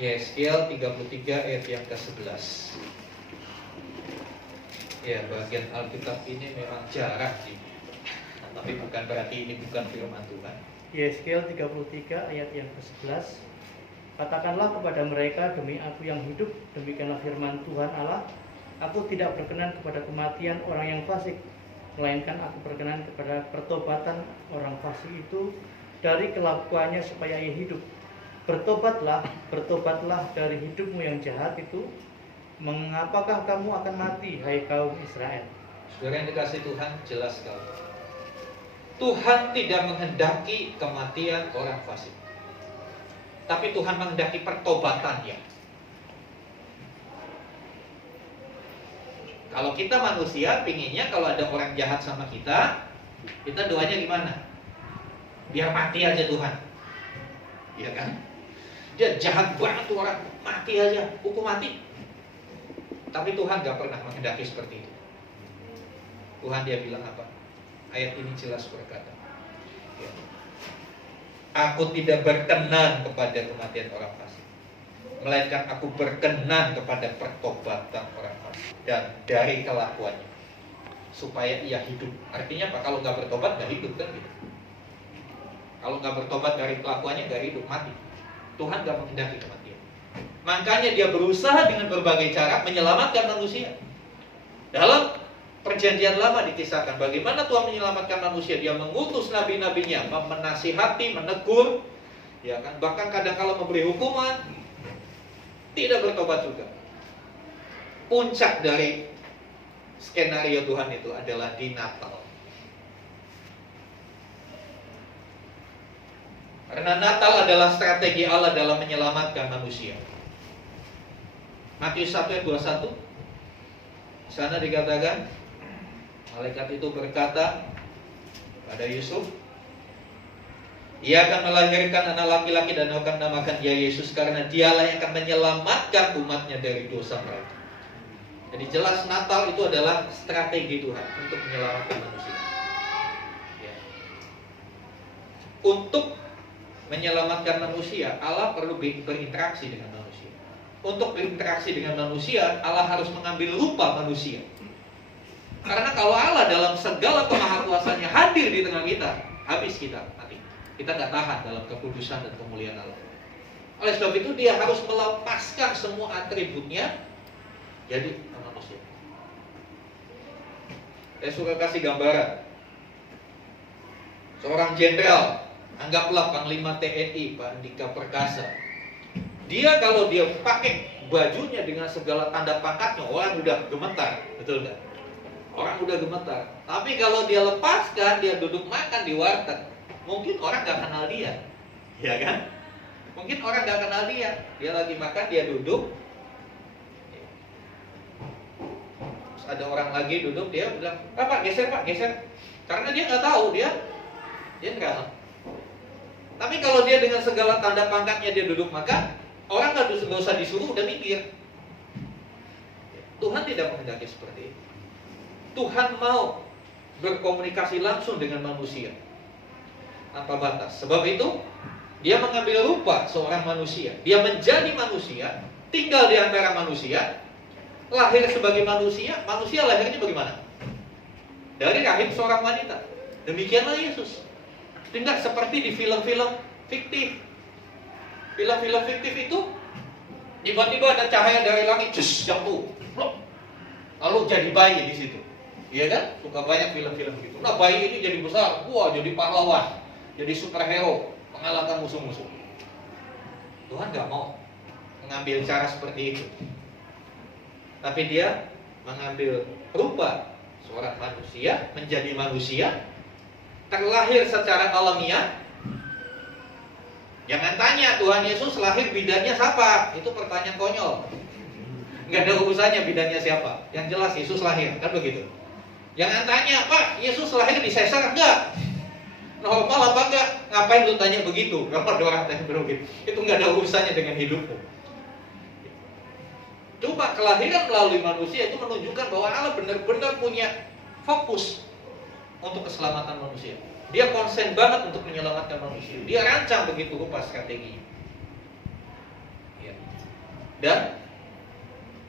Yesaya 33 ayat yang ke-11. Ya, bagian Alkitab ini memang jarang sih. Tapi bukan berarti ini bukan firman Tuhan. Yesaya 33 ayat yang ke-11. Katakanlah kepada mereka, demi aku yang hidup, demikianlah firman Tuhan Allah, aku tidak berkenan kepada kematian orang yang fasik, melainkan aku berkenan kepada pertobatan orang fasik itu dari kelakuannya supaya ia hidup. Bertobatlah dari hidupmu yang jahat itu. Mengapakah kamu akan mati, hai kaum Israel? Saudara yang dikasih Tuhan, jelas sekali. Tuhan tidak menghendaki kematian orang fasik, tapi Tuhan menghendaki pertobatannya. Kalau kita manusia, pinginnya kalau ada orang jahat sama kita doanya gimana? Biar mati aja Tuhan, iya kan? Dia jahat banget tuh orang, mati aja, hukum mati. Tapi Tuhan gak pernah menghendaki seperti itu. Tuhan dia bilang apa? Ayat ini jelas berkata, ya, aku tidak berkenan kepada kematian orang fasik, melainkan aku berkenan kepada pertobatan orang fasik dan dari kelakuannya supaya ia hidup. Artinya apa? Kalau gak bertobat gak hidup kan gitu. Kalau gak bertobat dari kelakuannya gak hidup, mati. Tuhan gak menghendaki kematian. Makanya dia berusaha dengan berbagai cara menyelamatkan manusia. Dalam perjanjian lama dikisahkan bagaimana Tuhan menyelamatkan manusia. Dia mengutus nabi-nabinya, menasihati, menegur, ya kan? Bahkan kadang-kala memberi hukuman, tidak bertobat juga. Puncak dari skenario Tuhan itu adalah di Natal. Karena Natal adalah strategi Allah dalam menyelamatkan manusia. Matius 1 ayat 21. Di sana dikatakan, malaikat itu berkata pada Yusuf, ia akan melahirkan anak laki-laki dan akan menamakan dia Yesus, karena dialah yang akan menyelamatkan umatnya dari dosa mereka. Jadi jelas Natal itu adalah strategi Tuhan untuk menyelamatkan manusia. Ya. Untuk menyelamatkan manusia, Allah perlu berinteraksi dengan manusia. Untuk berinteraksi dengan manusia, Allah harus mengambil rupa manusia. Karena kalau Allah dalam segala kemahakuasaannya hadir di tengah kita, habis kita mati. Kita nggak tahan dalam kekudusan dan kemuliaan Allah. Oleh sebab itu dia harus melepaskan semua atributnya jadi manusia. Saya suka kasih gambaran. Seorang jenderal, anggaplah Panglima TNI, Pak Andika Perkasa. Dia kalau dia pakai bajunya dengan segala tanda pangkatnya, orang udah gemetar, betul nggak? Orang udah gemetar. Tapi kalau dia lepaskan, dia duduk makan di warteg, mungkin orang nggak kenal dia, ya kan? Mungkin orang nggak kenal dia. Dia lagi makan, dia duduk. Terus ada orang lagi duduk, dia bilang, Pak, geser Pak, geser. Karena dia nggak tahu dia jenderal. Tapi kalau dia dengan segala tanda pangkatnya dia duduk makan, orang nggak usah disuruh, udah mikir. Tuhan tidak menghendaki seperti itu. Tuhan mau berkomunikasi langsung dengan manusia tanpa batas. Sebab itu dia mengambil rupa seorang manusia. Dia menjadi manusia, tinggal di antara manusia, lahir sebagai manusia. Manusia lahirnya bagaimana? Dari rahim seorang wanita. Demikianlah Yesus. Tidak seperti di film-film fiktif. Film-film fiktif itu tiba-tiba ada cahaya dari langit, jatuh, lalu jadi bayi di situ. Iya kan? Suka banyak film-film gitu. Nah, bayi ini jadi besar, wah jadi pahlawan, jadi superhero, mengalahkan musuh-musuh. Tuhan gak mau mengambil cara seperti itu. Tapi dia mengambil rupa seorang manusia, menjadi manusia, terlahir secara alamiah. Jangan tanya Tuhan Yesus lahir bidannya siapa? Itu pertanyaan konyol. Nggak ada urusannya bidannya siapa. Yang jelas Yesus lahir, kan begitu. Jangan tanya, Pak, Yesus lahir di sesar enggak? Normal apa enggak? Ngapain lu tanya begitu? Kalau ada orang tanya begitu, itu nggak ada urusannya dengan hidupmu. Cuma kelahiran melalui manusia itu menunjukkan bahwa Allah benar-benar punya fokus untuk keselamatan manusia. Dia konsen banget untuk menyelamatkan manusia. Dia rancang begitu rupa strateginya. Ya. Dan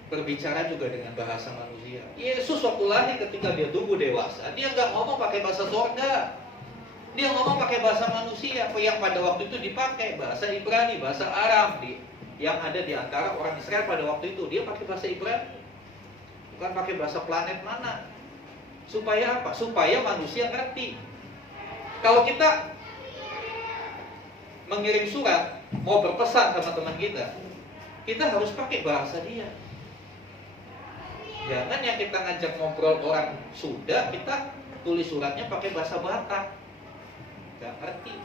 berbicara juga dengan bahasa manusia. Yesus waktu lahir ketika dia tumbuh dewasa, dia nggak ngomong pakai bahasa sorga. Dia ngomong pakai bahasa manusia. Yang pada waktu itu dipakai bahasa Ibrani, bahasa Aram, yang ada di antara orang Israel pada waktu itu. Dia pakai bahasa Ibrani, bukan pakai bahasa planet mana. Supaya apa? Supaya manusia ngerti. Kalau kita mengirim surat, mau berpesan sama teman kita, kita harus pakai bahasa dia. Jangan yang kita ngajak ngobrol orang Sunda, kita tulis suratnya pakai bahasa Batak. Gak ngerti.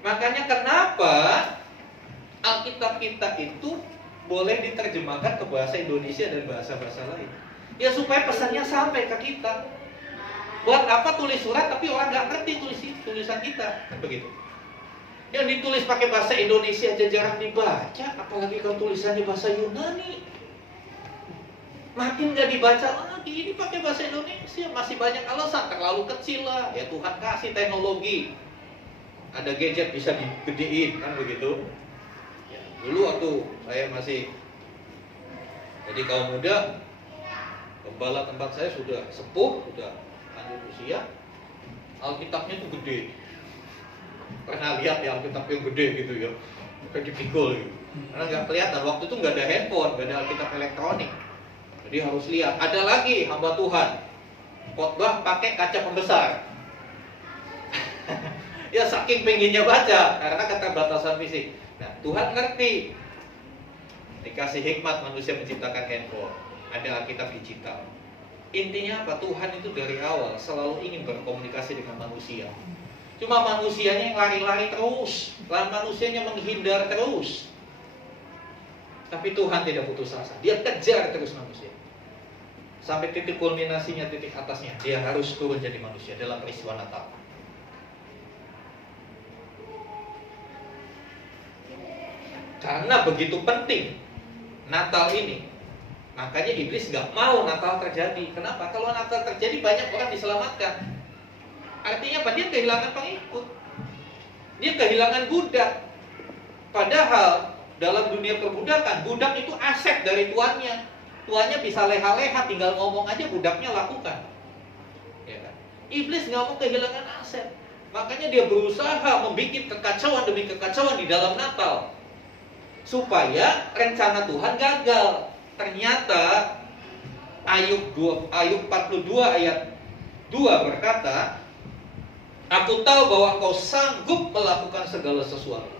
Makanya kenapa Alkitab kita itu boleh diterjemahkan ke bahasa Indonesia dan bahasa-bahasa lain. Ya supaya pesannya sampai ke kita. Buat apa tulis surat tapi orang nggak ngerti tulisan kita, kan begitu. Yang ditulis pakai bahasa Indonesia aja jarang dibaca, apalagi kalau tulisannya bahasa Yunani. Makin nggak dibaca lagi. Ini pakai bahasa Indonesia masih banyak alasan, terlalu kecil lah. Ya Tuhan kasih teknologi, ada gadget bisa digedein, kan begitu. Ya, dulu waktu saya masih jadi kaum muda, gembala tempat saya sudah sepuh, sudah lanjut usia, Alkitabnya tuh gede. Pernah lihat ya Alkitab yang gede gitu ya, kayak dipikul gitu. Karena nggak kelihatan, waktu itu nggak ada handphone, nggak ada Alkitab elektronik. Jadi harus lihat. Ada lagi hamba Tuhan khotbah pakai kaca pembesar. Ya saking pengennya baca karena keterbatasan fisik. Nah Tuhan ngerti, dikasih hikmat manusia menciptakan handphone, ada Alkitab digital. Intinya apa? Tuhan itu dari awal selalu ingin berkomunikasi dengan manusia. Cuma manusianya yang lari-lari terus, manusianya menghindar terus. Tapi Tuhan tidak putus asa, Dia kejar terus manusia. Sampai titik kulminasinya, titik atasnya, Dia harus turun jadi manusia dalam peristiwa Natal. Karena begitu penting Natal ini, makanya iblis gak mau Natal terjadi. Kenapa? Kalau Natal terjadi banyak orang diselamatkan. Artinya apa? Dia kehilangan pengikut, dia kehilangan budak. Padahal dalam dunia perbudakan, budak itu aset dari tuannya. Tuannya bisa leha-leha, tinggal ngomong aja budaknya lakukan, ya kan? Iblis gak mau kehilangan aset. Makanya dia berusaha membuat kekacauan demi kekacauan di dalam Natal, supaya rencana Tuhan gagal. Ternyata Ayub 42 ayat 2 berkata, Aku tahu bahwa Engkau sanggup melakukan segala sesuatu,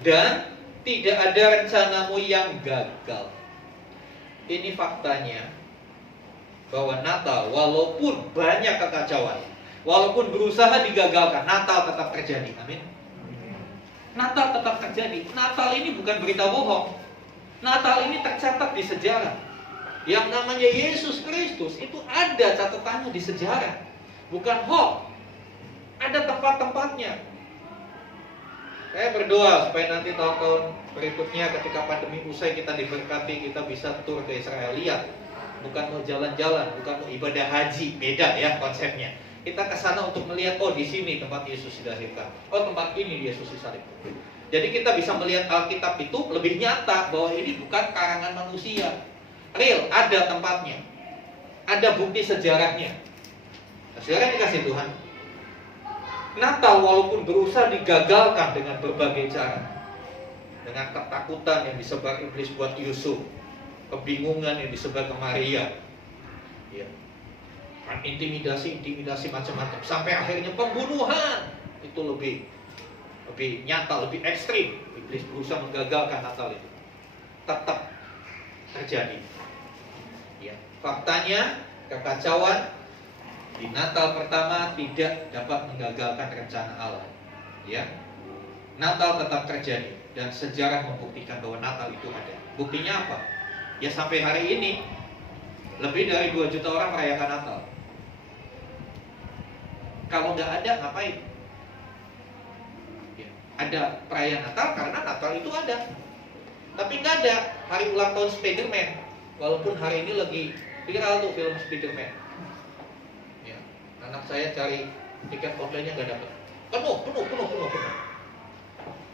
dan tidak ada rencanamu yang gagal. Ini faktanya, bahwa Natal walaupun banyak kekacauan, walaupun berusaha digagalkan, Natal tetap terjadi. Amin. Natal tetap terjadi. Natal ini bukan berita bohong. Natal ini tercatat di sejarah. Yang namanya Yesus Kristus itu ada catatannya di sejarah, bukan hoax. Ada tempat-tempatnya. Saya berdoa supaya nanti tahun-tahun berikutnya ketika pandemi usai kita diberkati, kita bisa tur ke Israel. Lihat, bukan mau jalan-jalan, bukan mau ibadah haji, beda ya konsepnya. Kita ke sana untuk melihat, oh di sini tempat Yesus dilahirkan, oh tempat ini Yesus disalibkan. Jadi kita bisa melihat Alkitab itu lebih nyata bahwa ini bukan karangan manusia, real, ada tempatnya, ada bukti sejarahnya. Sejarah dikasih Tuhan. Natal walaupun berusaha digagalkan dengan berbagai cara, dengan ketakutan yang disebar iblis buat Yusuf, kebingungan yang disebar ke Maria, ya, intimidasi macam-macam, sampai akhirnya pembunuhan. Itu lebih nyata, lebih ekstrim. Iblis berusaha menggagalkan Natal itu, tetap terjadi. Ya, faktanya kekacauan di Natal pertama tidak dapat menggagalkan rencana Allah. Ya, Natal tetap terjadi dan sejarah membuktikan bahwa Natal itu ada. Buktinya apa? Ya sampai hari ini lebih dari 2 juta orang merayakan Natal. Kalau nggak ada ngapain? Ya, ada perayaan Natal karena Natal itu ada. Tapi nggak ada hari ulang tahun Spiderman. Walaupun hari ini lagi viral tuh film Spiderman. Ya, anak saya cari tiket onlinenya nggak dapat. Penuh.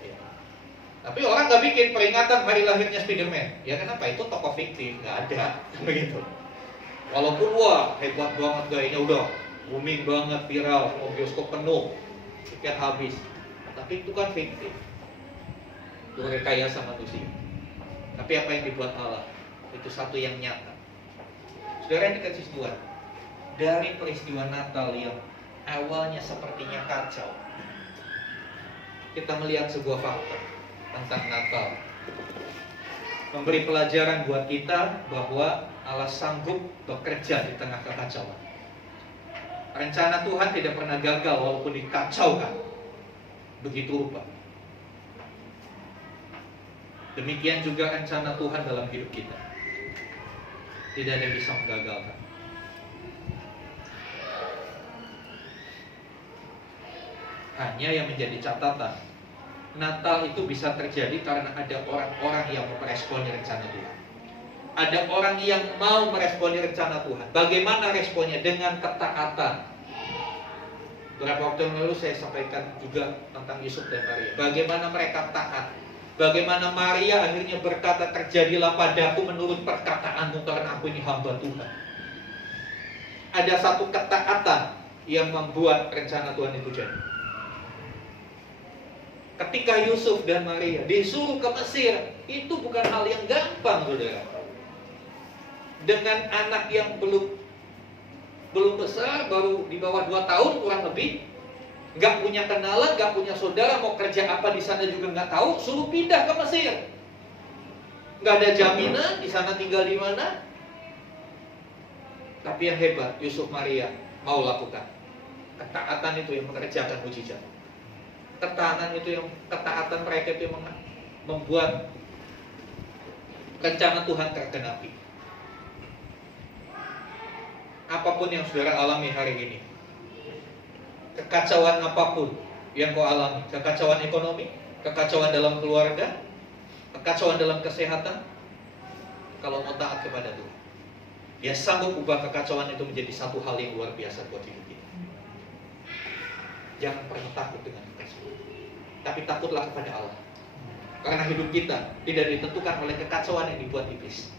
Ya. Tapi orang nggak bikin peringatan hari lahirnya Spiderman. Ya kenapa? Itu tokoh fiktif, nggak ada begitu. Walaupun wah hebat banget gayanya, udah booming banget, viral, semua bioskop penuh, tiket habis. Tapi itu kan fiktif, itu rekayasa manusia. Tapi apa yang dibuat Allah itu satu yang nyata. Saudara yang dikasih Tuhan, dari peristiwa Natal yang awalnya sepertinya kacau, kita melihat sebuah fakta tentang Natal, memberi pelajaran buat kita bahwa Allah sanggup bekerja di tengah kekacauan. Rencana Tuhan tidak pernah gagal walaupun dikacaukan begitu rupa. Demikian juga rencana Tuhan dalam hidup kita, tidak ada yang bisa menggagalkan. Hanya yang menjadi catatan, Natal itu bisa terjadi karena ada orang-orang yang meresponi rencana Tuhan. Ada orang yang mau meresponi rencana Tuhan. Bagaimana responnya? Dengan ketaatan. Beberapa waktu yang lalu saya sampaikan juga tentang Yusuf dan Maria. Bagaimana mereka taat. Bagaimana Maria akhirnya berkata, terjadilah padaku menurut perkataanmu karena aku ini hamba Tuhan. Ada satu ketaatan yang membuat rencana Tuhan itu jadi. Ketika Yusuf dan Maria disuruh ke Mesir, itu bukan hal yang gampang, saudara. Dengan anak yang belum besar, baru di bawah 2 tahun kurang lebih, nggak punya kenalan, nggak punya saudara, mau kerja apa di sana juga nggak tahu, suruh pindah ke Mesir. Nggak ada jaminan di sana tinggal di mana. Tapi yang hebat, Yusuf Maria mau lakukan. Ketaatan itu yang mengerjakan mujizat. Ketaatan mereka itu yang membuat rencana Tuhan tergenapi. Apapun yang saudara alami hari ini, kekacauan apapun yang kau alami, kekacauan ekonomi, kekacauan dalam keluarga, kekacauan dalam kesehatan, kalau mau taat kepada Tuhan, Dia sanggup ubah kekacauan itu menjadi satu hal yang luar biasa buat hidup kita. Jangan pernah takut dengan kekacauan, tapi takutlah kepada Allah. Karena hidup kita tidak ditentukan oleh kekacauan yang dibuat iblis.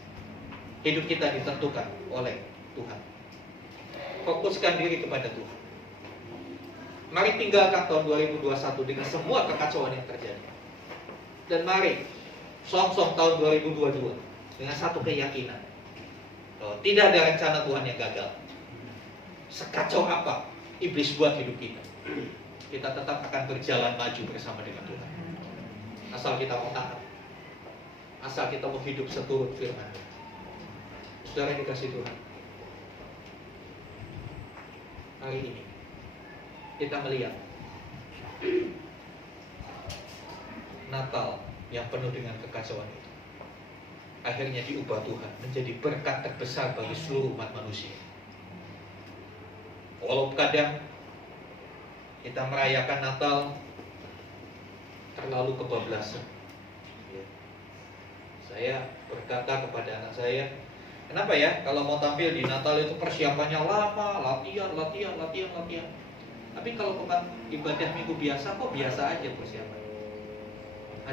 Hidup kita ditentukan oleh Tuhan. Fokuskan diri kepada Tuhan. Mari tinggalkan tahun 2021 dengan semua kekacauan yang terjadi. Dan mari song-song tahun 2022 dengan satu keyakinan bahwa tidak ada rencana Tuhan yang gagal. Sekacau apa iblis buat hidup kita, kita tetap akan berjalan maju bersama dengan Tuhan. Asal kita mau taat, asal kita mau hidup seturut firman. Saudara yang dikasihi Tuhan, hari ini kita melihat Natal yang penuh dengan kekacauan itu akhirnya diubah Tuhan menjadi berkat terbesar bagi seluruh umat manusia. Walau kadang kita merayakan Natal terlalu kebablasan. Saya berkata kepada anak saya, kenapa ya kalau mau tampil di Natal itu persiapannya lama, latihan. Tapi kalau ibadah minggu biasa kok biasa aja persiapannya.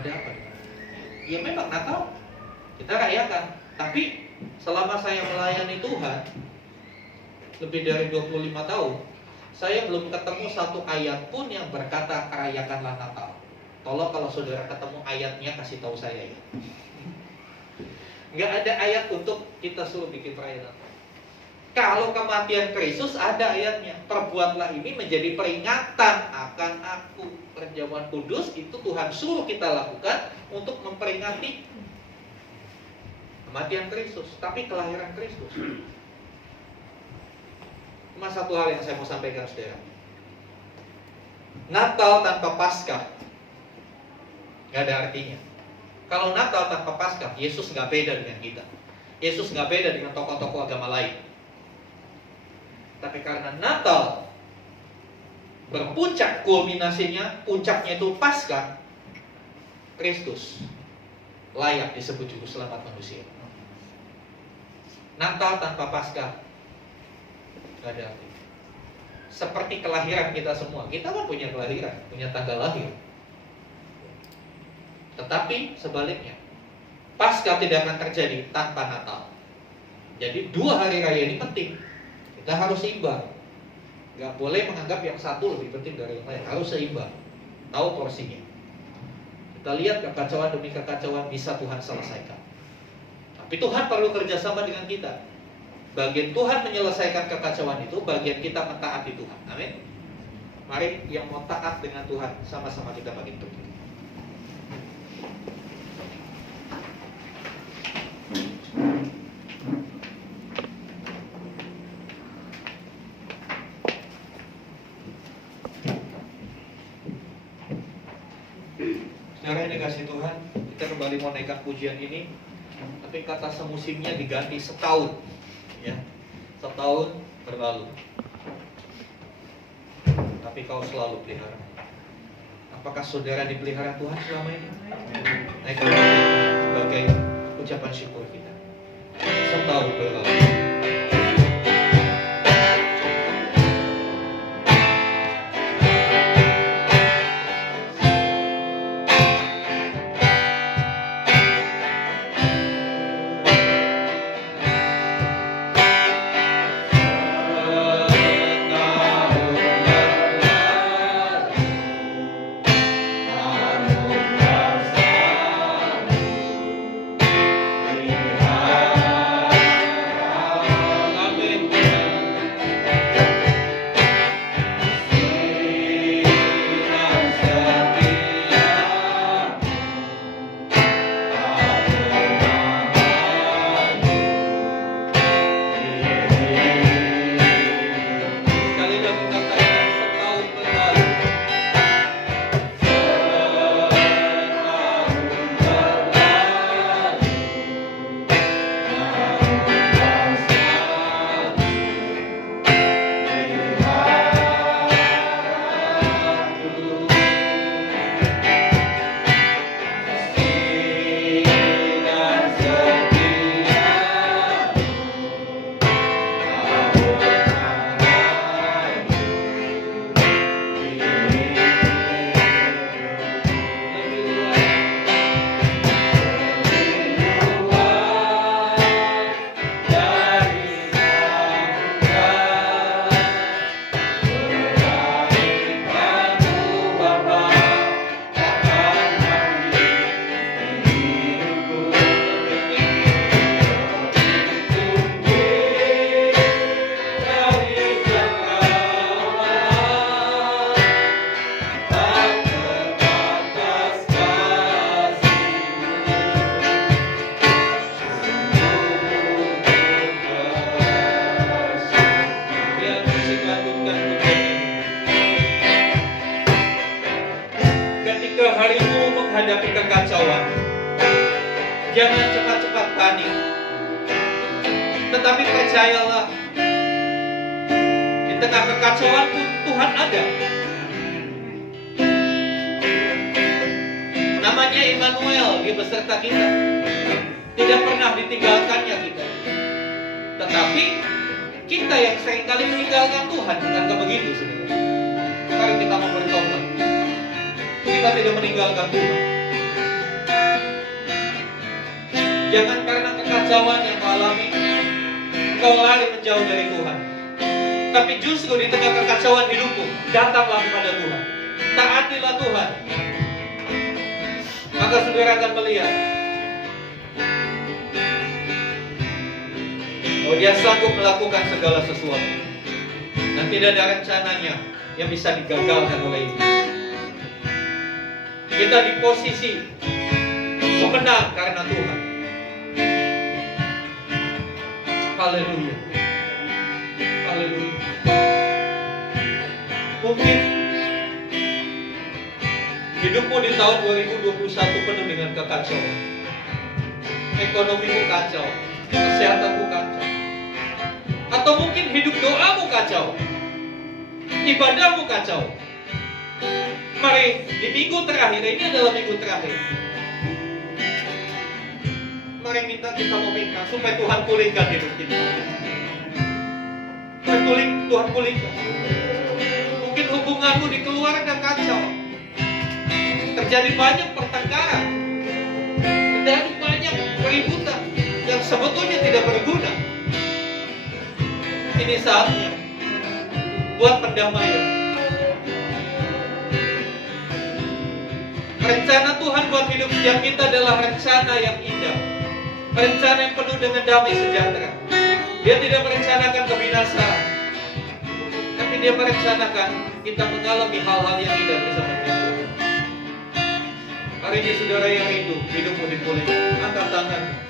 Ada apa? Ya memang Natal kita rayakan, tapi selama saya melayani Tuhan lebih dari 25 tahun, saya belum ketemu satu ayat pun yang berkata rayakanlah Natal. Tolong kalau saudara ketemu ayatnya kasih tahu saya ya. Nggak ada ayat untuk kita suruh bikin perayaan Natal. Kalau kematian Kristus ada ayatnya, perbuatlah ini menjadi peringatan akan aku. Perjamuan kudus itu Tuhan suruh kita lakukan untuk memperingati kematian Kristus, tapi kelahiran Kristus. Cuma satu hal yang saya mau sampaikan saudara, Natal tanpa Paskah nggak ada artinya. Kalau Natal tanpa Paskah, Yesus nggak beda dengan kita. Yesus nggak beda dengan tokoh-tokoh agama lain. Tapi karena Natal berpuncak, kulminasinya, puncaknya itu Paskah, Kristus layak disebut juru selamat manusia. Natal tanpa Paskah nggak ada arti. Seperti kelahiran kita semua, kita kan punya kelahiran, punya tanggal lahir. Tetapi sebaliknya, Paskah tidak akan terjadi tanpa Natal. Jadi dua hari raya ini penting. Kita harus seimbang. Gak boleh menganggap yang satu lebih penting dari yang lain. Harus seimbang. Tahu porsinya. Kita lihat kekacauan demi kekacauan bisa Tuhan selesaikan. Tapi Tuhan perlu kerjasama dengan kita. Bagian Tuhan menyelesaikan kekacauan itu, bagian kita mentaati Tuhan. Amin. Mari yang mau taat dengan Tuhan, sama-sama kita bagi berdiri. Saudara yang dikasih Tuhan, kita kembali mau naikkan pujian ini. Tapi kata semusimnya diganti setahun, ya, setahun berlalu. Tapi kau selalu pelihara. Apakah saudara dipelihara Tuhan selama ini? Naikkan sebagai ucapan syukur kita. Setahun berlalu. Tetapi percayalah, di tengah kekacauan pun Tuhan ada. Namanya Immanuel, Dia beserta kita. Tidak pernah ditinggalkannya kita. Tetapi kita yang seringkali meninggalkan Tuhan. Bukankah begitu, saudara? Mari kita mau bertobat. Kita tidak meninggalkan Tuhan. Jangan karena kekacauan yang kau alami, kau lari menjauh dari Tuhan. Tapi justru di tengah kekacauan hidupmu, datanglah kepada Tuhan. Taatilah Tuhan. Maka saudara akan melihat bahwa Dia sanggup melakukan segala sesuatu. Dan tidak ada rencananya yang bisa digagalkan oleh iblis. Kita di posisi pemenang karena Tuhan. Haleluya. Haleluya. Mungkin hidupmu di tahun 2021 penuh dengan kekacauan. Ekonomimu kacau, kesehatanmu kacau. Atau mungkin hidup doamu kacau, ibadahmu kacau. Mari di minggu terakhir, ini adalah minggu terakhir, mari kita mau minta supaya Tuhan pulihkan hidup kita. Tuhan pulihkan. Mungkin hubunganmu di keluarga kacau, terjadi banyak pertengkaran, terjadi banyak keributan yang sebetulnya tidak berguna. Ini saatnya buat pendamaian. Rencana Tuhan buat hidup setiap kita adalah rencana yang indah, rencana yang penuh dengan damai sejahtera. Dia tidak merencanakan kebinasaan, tapi Dia merencanakan kita mengalami hal-hal yang indah bersama Dia. Hari ini saudara yang rindu hidupmu dipulihkan, angkat tangan.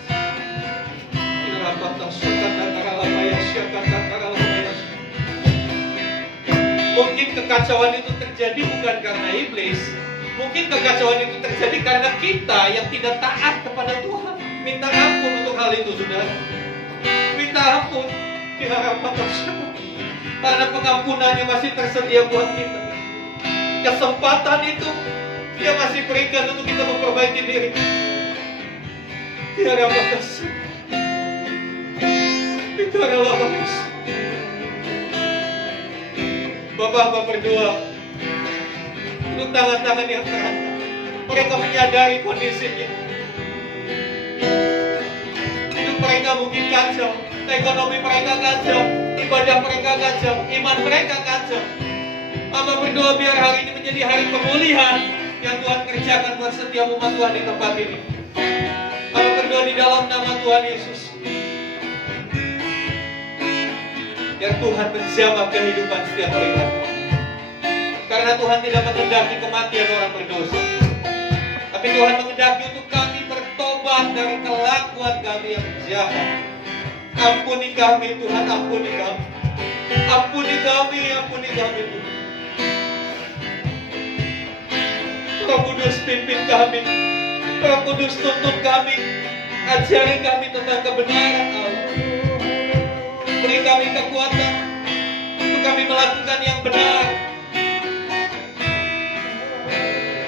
Mungkin kekacauan itu terjadi bukan karena iblis. Mungkin kekacauan itu terjadi karena kita yang tidak taat kepada Tuhan. Minta ampun untuk hal itu, saudara. Minta ampun di hadapan Tuhan. Karena pengampunannya masih tersedia buat kita. Kesempatan itu Dia masih berikan untuk kita memperbaiki diri. Di hadapan Tuhan. Itu adalah bagus. Bapak berdoa untuk tangan-tangan yang terangkat. Mereka menyadari kondisinya. Hidup mereka mungkin kacau, ekonomi mereka kacau, ibadah mereka kacau, iman mereka kacau. Mama berdoa biar hari ini menjadi hari pemulihan yang Tuhan kerjakan buat setiap umat Tuhan di tempat ini. Mama berdoa di dalam nama Tuhan Yesus. Biar Tuhan menjamah kehidupan setiap orang. Karena Tuhan tidak menghendaki kematian orang berdosa, tapi Tuhan menghendaki untuk kami bertobat dari kelakuan kami yang jahat. Ampuni kami Tuhan, ampuni kami. Ampuni kami, ampuni kami Tuhan. Roh Kudus pimpin kami, Roh Kudus tuntun kami, ajari kami tentang kebenaran Allah. Beri kami kekuatan untuk kami melakukan yang benar.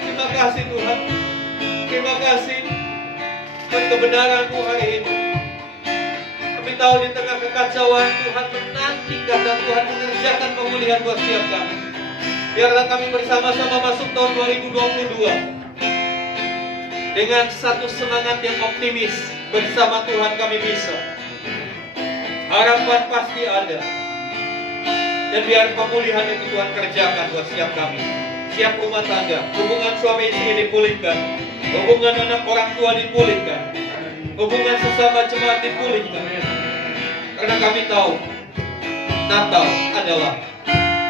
Terima kasih Tuhan. Terima kasih buat kebenaran-Mu hari ini. Kami tahu di tengah kekacauan Tuhan menantikan dan Tuhan mengerjakan pemulihan buat setiap kami. Biarlah kami bersama-sama masuk tahun 2022 dengan satu semangat yang optimis. Bersama Tuhan kami bisa. Harapan pasti ada. Dan biar pemulihan itu Tuhan kerjakan buat setiap kami. Setiap rumah tangga, hubungan suami istri dipulihkan, hubungan anak orang tua dipulihkan, hubungan sesama jemaat dipulihkan. Karena kami tahu Natal adalah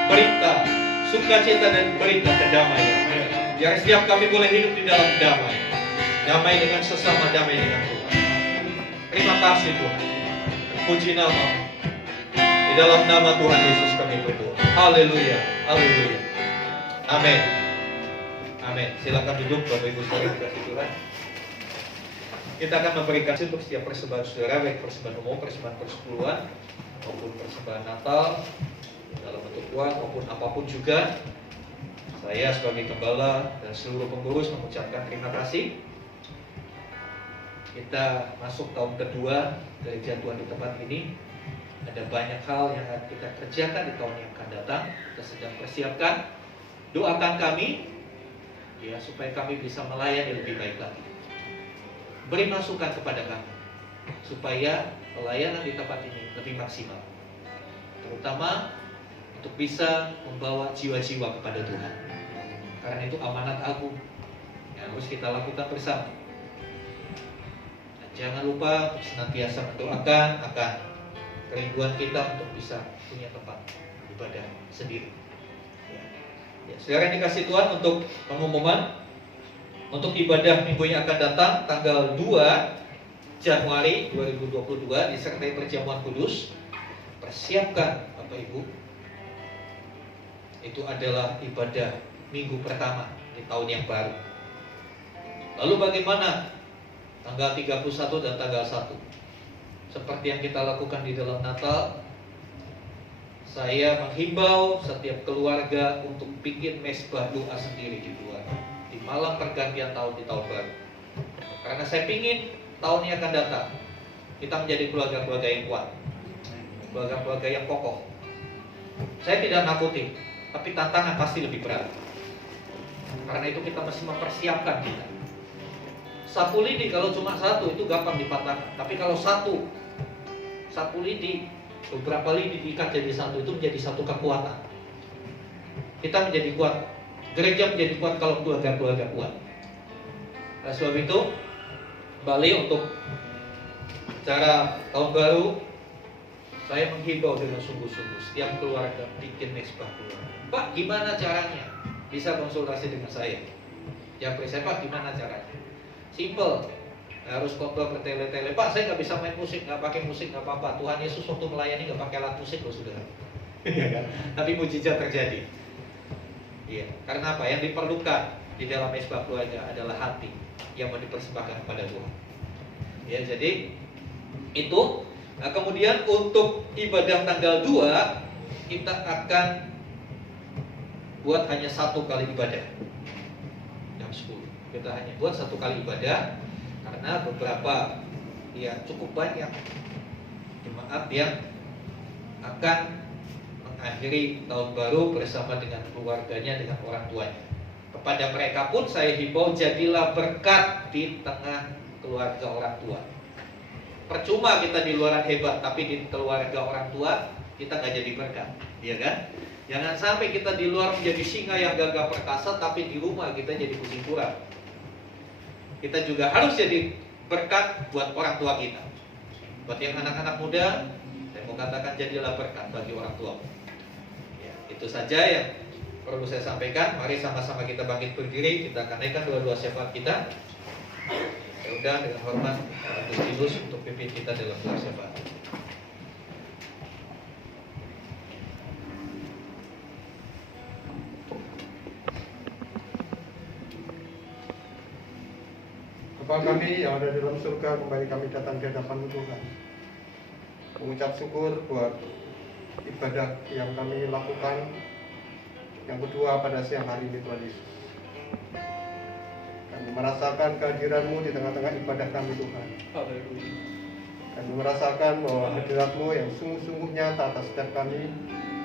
berita sukacita dan berita kedamaian. Biar setiap kami boleh hidup di dalam damai. Damai dengan sesama, damai dengan Tuhan. Terima kasih Tuhan. Puji nama. Di dalam nama Tuhan Yesus kami berdoa. Haleluya. Haleluya. Amin. Amin. Silakan duduk Bapak Ibu saudara dikasih Tuhan. Kita akan memberikan untuk setiap persembahan saudara, baik persembahan umum, persembahan persepuluhan, maupun persembahan Natal dalam bentuk uang maupun apapun juga. Saya sebagai gembala dan seluruh pengurus mengucapkan terima kasih. Kita masuk tahun kedua dari jatuhan di tempat ini. Ada banyak hal yang akan kita kerjakan di tahun yang akan datang. Kita sedang persiapkan. Doakan kami ya supaya kami bisa melayani lebih baik lagi. Beri masukan kepada kami supaya pelayanan di tempat ini lebih maksimal, terutama untuk bisa membawa jiwa-jiwa kepada Tuhan. Karena itu amanat agung yang harus kita lakukan bersama. Dan jangan lupa untuk senantiasa mendoakan akan kerinduan kita untuk bisa punya tempat ibadah sendiri. Ya, saudara yang dikasih Tuhan, untuk pengumuman untuk ibadah minggu yang akan datang tanggal 2 Januari 2022 disertai perjamuan kudus. Persiapkan Bapak Ibu. Itu adalah ibadah minggu pertama di tahun yang baru. Lalu bagaimana tanggal 31 dan tanggal 1? Seperti yang kita lakukan di dalam Natal, saya menghimbau setiap keluarga untuk bikin mesbah doa sendiri di luar di malam pergantian tahun di tahun baru. Karena saya ingin tahun yang akan datang kita menjadi keluarga-keluarga yang kuat, keluarga-keluarga yang kokoh. Saya tidak nakuti, tapi tantangan pasti lebih berat. Karena itu kita mesti mempersiapkan kita. Sapu lidi kalau cuma satu itu gampang dipatahkan, tapi kalau sapu lidi, beberapa lidi diikat jadi satu, itu menjadi satu kekuatan. Kita menjadi kuat. Gereja menjadi kuat kalau keluarga-keluarga kuat. Nah, sebab itu kembali untuk cara tahun baru, saya menghimbau dengan sungguh-sungguh setiap keluarga bikin mesbah keluarga. Pak, gimana caranya? Bisa konsultasi dengan saya. Japri saya, Pak, gimana caranya? Simple. Harus khotbah bertele-tele. Pak, saya nggak bisa main musik, nggak pakai musik, nggak apa-apa. Tuhan Yesus waktu melayani nggak pakai alat musik loh, saudara. Tapi mujizat terjadi. Iya, karena apa? Yang diperlukan di dalam mesbah keluarga adalah hati yang mau dipersembahkan kepada Tuhan. Ya, jadi itu. Nah, kemudian untuk ibadah tanggal 2 kita akan buat hanya satu kali ibadah. Jam 10. Kita hanya buat satu kali ibadah karena beberapa ya cukup banyak jemaat yang akan mengakhiri tahun baru bersama dengan keluarganya, dengan orang tuanya. Kepada mereka pun saya himbau, jadilah berkat di tengah keluarga orang tua. Percuma kita di luaran hebat, tapi di keluarga orang tua kita nggak jadi berkat, ya kan? Jangan sampai kita di luar menjadi singa yang gagah perkasa, tapi di rumah kita jadi kucing kurang. Kita juga harus jadi berkat buat orang tua kita. Buat yang anak-anak muda, saya mau katakan jadilah berkat bagi orang tua. Itu saja yang perlu saya sampaikan. Mari sama-sama kita bangkit berdiri. Kita akan naikkan dua-dua syafaat kita. Ya udah, dengan hormat Agustinus untuk pimpin kita dalam doa syafaat. Bapa kami yang ada di dalam surga, kembali kami datang di hadapan Tuhan, mengucap syukur buat ibadah yang kami lakukan yang kedua pada siang hari ini, Tuhan Yesus. Kami merasakan kehadiran-Mu di tengah-tengah ibadah kami, Tuhan. Haleluya. Kami merasakan bahwa hadirat-Mu yang sungguh-sungguh nyata atas setiap kami.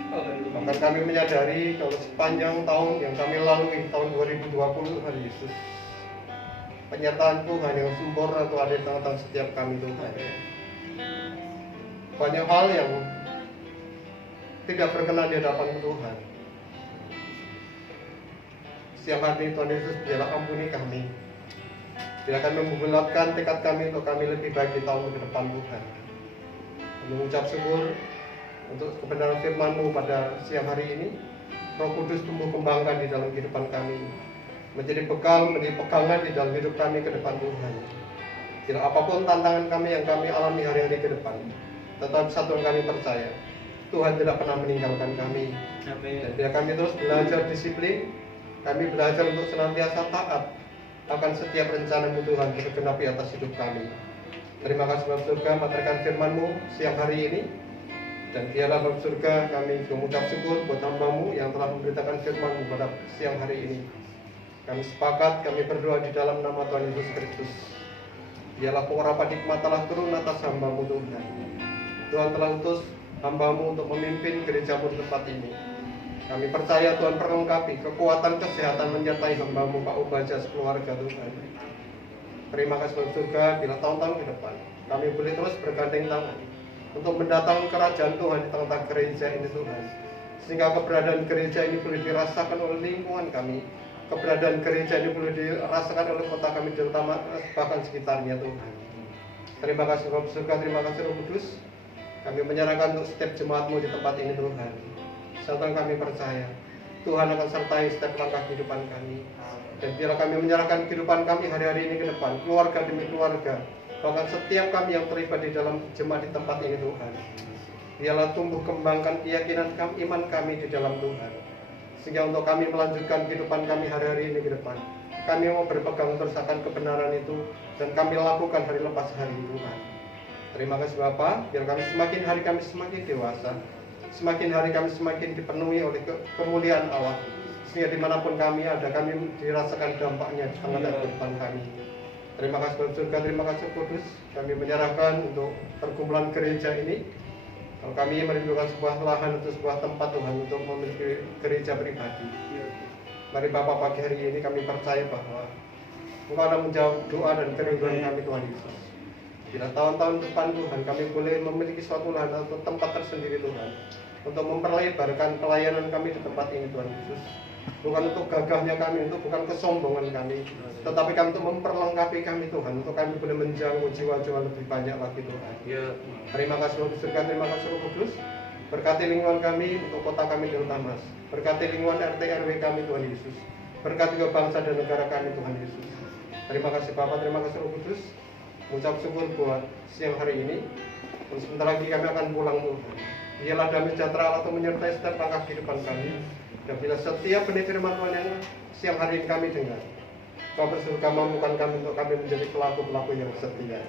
Haleluya. Bahkan kami menyadari kalau sepanjang tahun yang kami lalui, tahun 2020, Tuhan Yesus, penyertaan Tuhan yang sempurna Tuhan ada di tengah-tengah setiap kami, Tuhan. Banyak hal yang tidak berkenan di hadapan Tuhan. Siang hari ini Tuhan Yesus, biarlah ampuni kami. Biarlah kami membulatkan tekad kami untuk kami lebih baik di tahun ke depan, Tuhan. Kami mengucap syukur untuk kebenaran firman-Mu pada siang hari ini. Roh Kudus tumbuh kembangkan di dalam kehidupan kami, menjadi bekal, menjadi pegangan di dalam hidup kami ke depan, Tuhan. Bila apapun tantangan kami yang kami alami hari-hari ke depan, tetap satu yang kami percaya, Tuhan tidak pernah meninggalkan kami. Amin. Dan bila kami terus belajar disiplin, kami belajar untuk senantiasa taat akan setiap rencana-Mu Tuhan tergenapi atas hidup kami. Terima kasih Bapa surga, materkan firman-Mu siang hari ini. Dan biarlah Bapa surga kami mengucap syukur buat hamba-Mu yang telah memberitakan firman-Mu pada siang hari ini. Kami sepakat, kami berdoa di dalam nama Tuhan Yesus Kristus. Biarlah pengharapan hikmat telah turun atas hamba-Mu Tuhan. Tuhan telah utus hamba-Mu untuk memimpin gereja-Mu di tempat ini. Kami percaya Tuhan perlengkapi kekuatan kesehatan menyertai hamba-Mu Pak Ubaja sekeluarga Tuhan. Terima kasih Bapa surga, bila tahun-tahun ke depan kami boleh terus bergandeng tangan untuk mendatangi kerajaan Tuhan di tengah-tengah gereja ini Tuhan. Sehingga keberadaan gereja ini boleh dirasakan oleh lingkungan kami. Keberadaan gereja ini boleh dirasakan oleh kota kami terutama bahkan sekitarnya Tuhan. Terima kasih Bapa surga, terima kasih Roh Kudus. Kami menyerahkan untuk setiap jemaat-Mu di tempat ini Tuhan. Serta kami percaya Tuhan akan sertai setiap langkah kehidupan kami. Dan biarlah kami menyerahkan kehidupan kami hari-hari ini ke depan, keluarga demi keluarga, bahkan setiap kami yang terlibat di dalam jemaat di tempat ini Tuhan. Biarlah tumbuh kembangkan keyakinan kami, iman kami di dalam Tuhan. Sehingga untuk kami melanjutkan kehidupan kami hari-hari ini ke depan, kami mau berpegang terus akan kebenaran itu dan kami lakukan hari lepas hari Tuhan. Terima kasih Bapa, biar kami semakin hari kami semakin dewasa, semakin hari kami semakin dipenuhi oleh kemuliaan Allah. Sehingga dimanapun kami ada, kami dirasakan dampaknya di tengah kehidupan kami. Terima kasih Bapa surga, terima kasih Kudus. Kami menyerahkan untuk pergumulan gereja ini. Kalau kami merindukan sebuah lahan atau sebuah tempat Tuhan untuk memiliki gereja pribadi. Mari Bapak pagi hari ini kami percaya bahwa Engkau akan menjawab doa dan kerinduan kami Tuhan Yesus. Bila tahun-tahun depan Tuhan kami boleh memiliki suatu lahan atau tempat tersendiri Tuhan, untuk memperlebarkan pelayanan kami di tempat ini Tuhan Yesus. Bukan untuk gagahnya kami, bukan kesombongan kami, tetapi kami untuk memperlengkapi kami Tuhan, untuk kami boleh menjangkau jiwa-jiwa lebih banyak lagi Tuhan. Terima kasih Roh surga, terima kasih Roh Kudus. Berkati lingkungan kami untuk kota kami di Utamas. Berkati lingkungan RT RW kami Tuhan Yesus. Berkati juga bangsa dan negara kami Tuhan Yesus. Terima kasih Bapa, terima kasih Roh Kudus. Mengucap syukur buat siang hari ini. Dan sebentar lagi kami akan pulang Tuhan. Biarlah damai sejahtera Allah itu menyertai setiap langkah kehidupan kami. Dan bila setiap benih firman Tuhan yang siang hari ini kami dengar, Kau bersurga mampukan kami untuk kami menjadi pelaku-pelaku yang setia.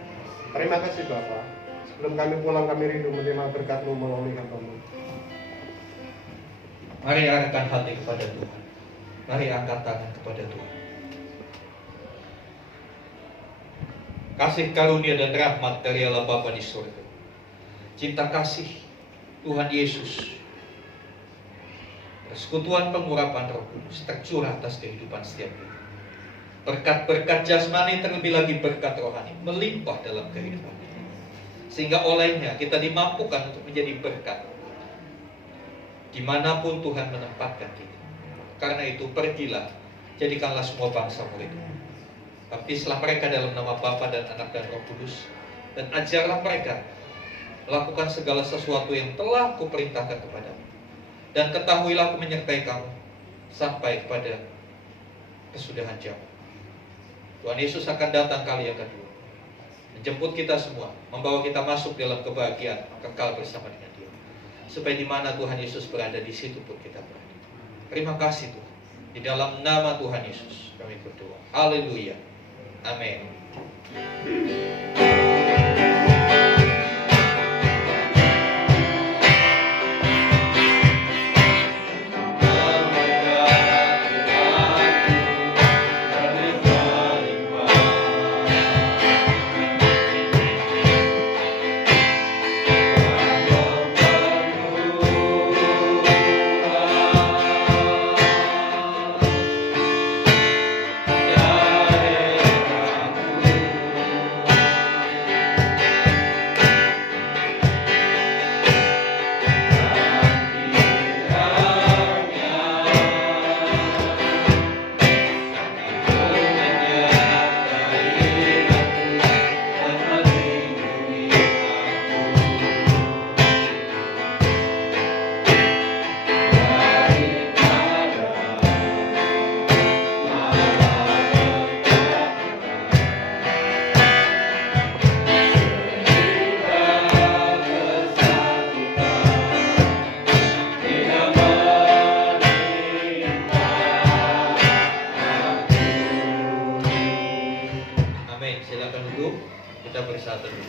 Terima kasih Bapa. Sebelum kami pulang kami rindu menerima berkat-Mu melalui hamba-Mu. Mari arahkan hati kepada Tuhan. Mari angkat tangan kepada Tuhan. Kasih karunia dan rahmat dari Allah Bapa di surga, cinta kasih Tuhan Yesus, persekutuan pengurapan Roh Kudus tercurah atas kehidupan setiap kita. Berkat-berkat jasmani, terlebih lagi berkat rohani melimpah dalam kehidupan kita, sehingga olehnya kita dimampukan untuk menjadi berkat dimanapun Tuhan menempatkan kita. Karena itu pergilah, jadikanlah semua bangsa murid-Mu. Baptislah mereka dalam nama Bapa dan Anak dan Roh Kudus, dan ajarlah mereka melakukan segala sesuatu yang telah Kuperintahkan kepadamu. Dan ketahuilah Aku menyertai kamu sampai kepada kesudahan zaman. Tuhan Yesus akan datang kali yang kedua, menjemput kita semua, membawa kita masuk dalam kebahagiaan kekal bersama dengan Dia. Supaya di mana Tuhan Yesus berada, di situ pun kita berada. Terima kasih Tuhan. Di dalam nama Tuhan Yesus kami berdoa. Haleluya. Amin. Amin. Silakan duduk. Kita bersatu dulu.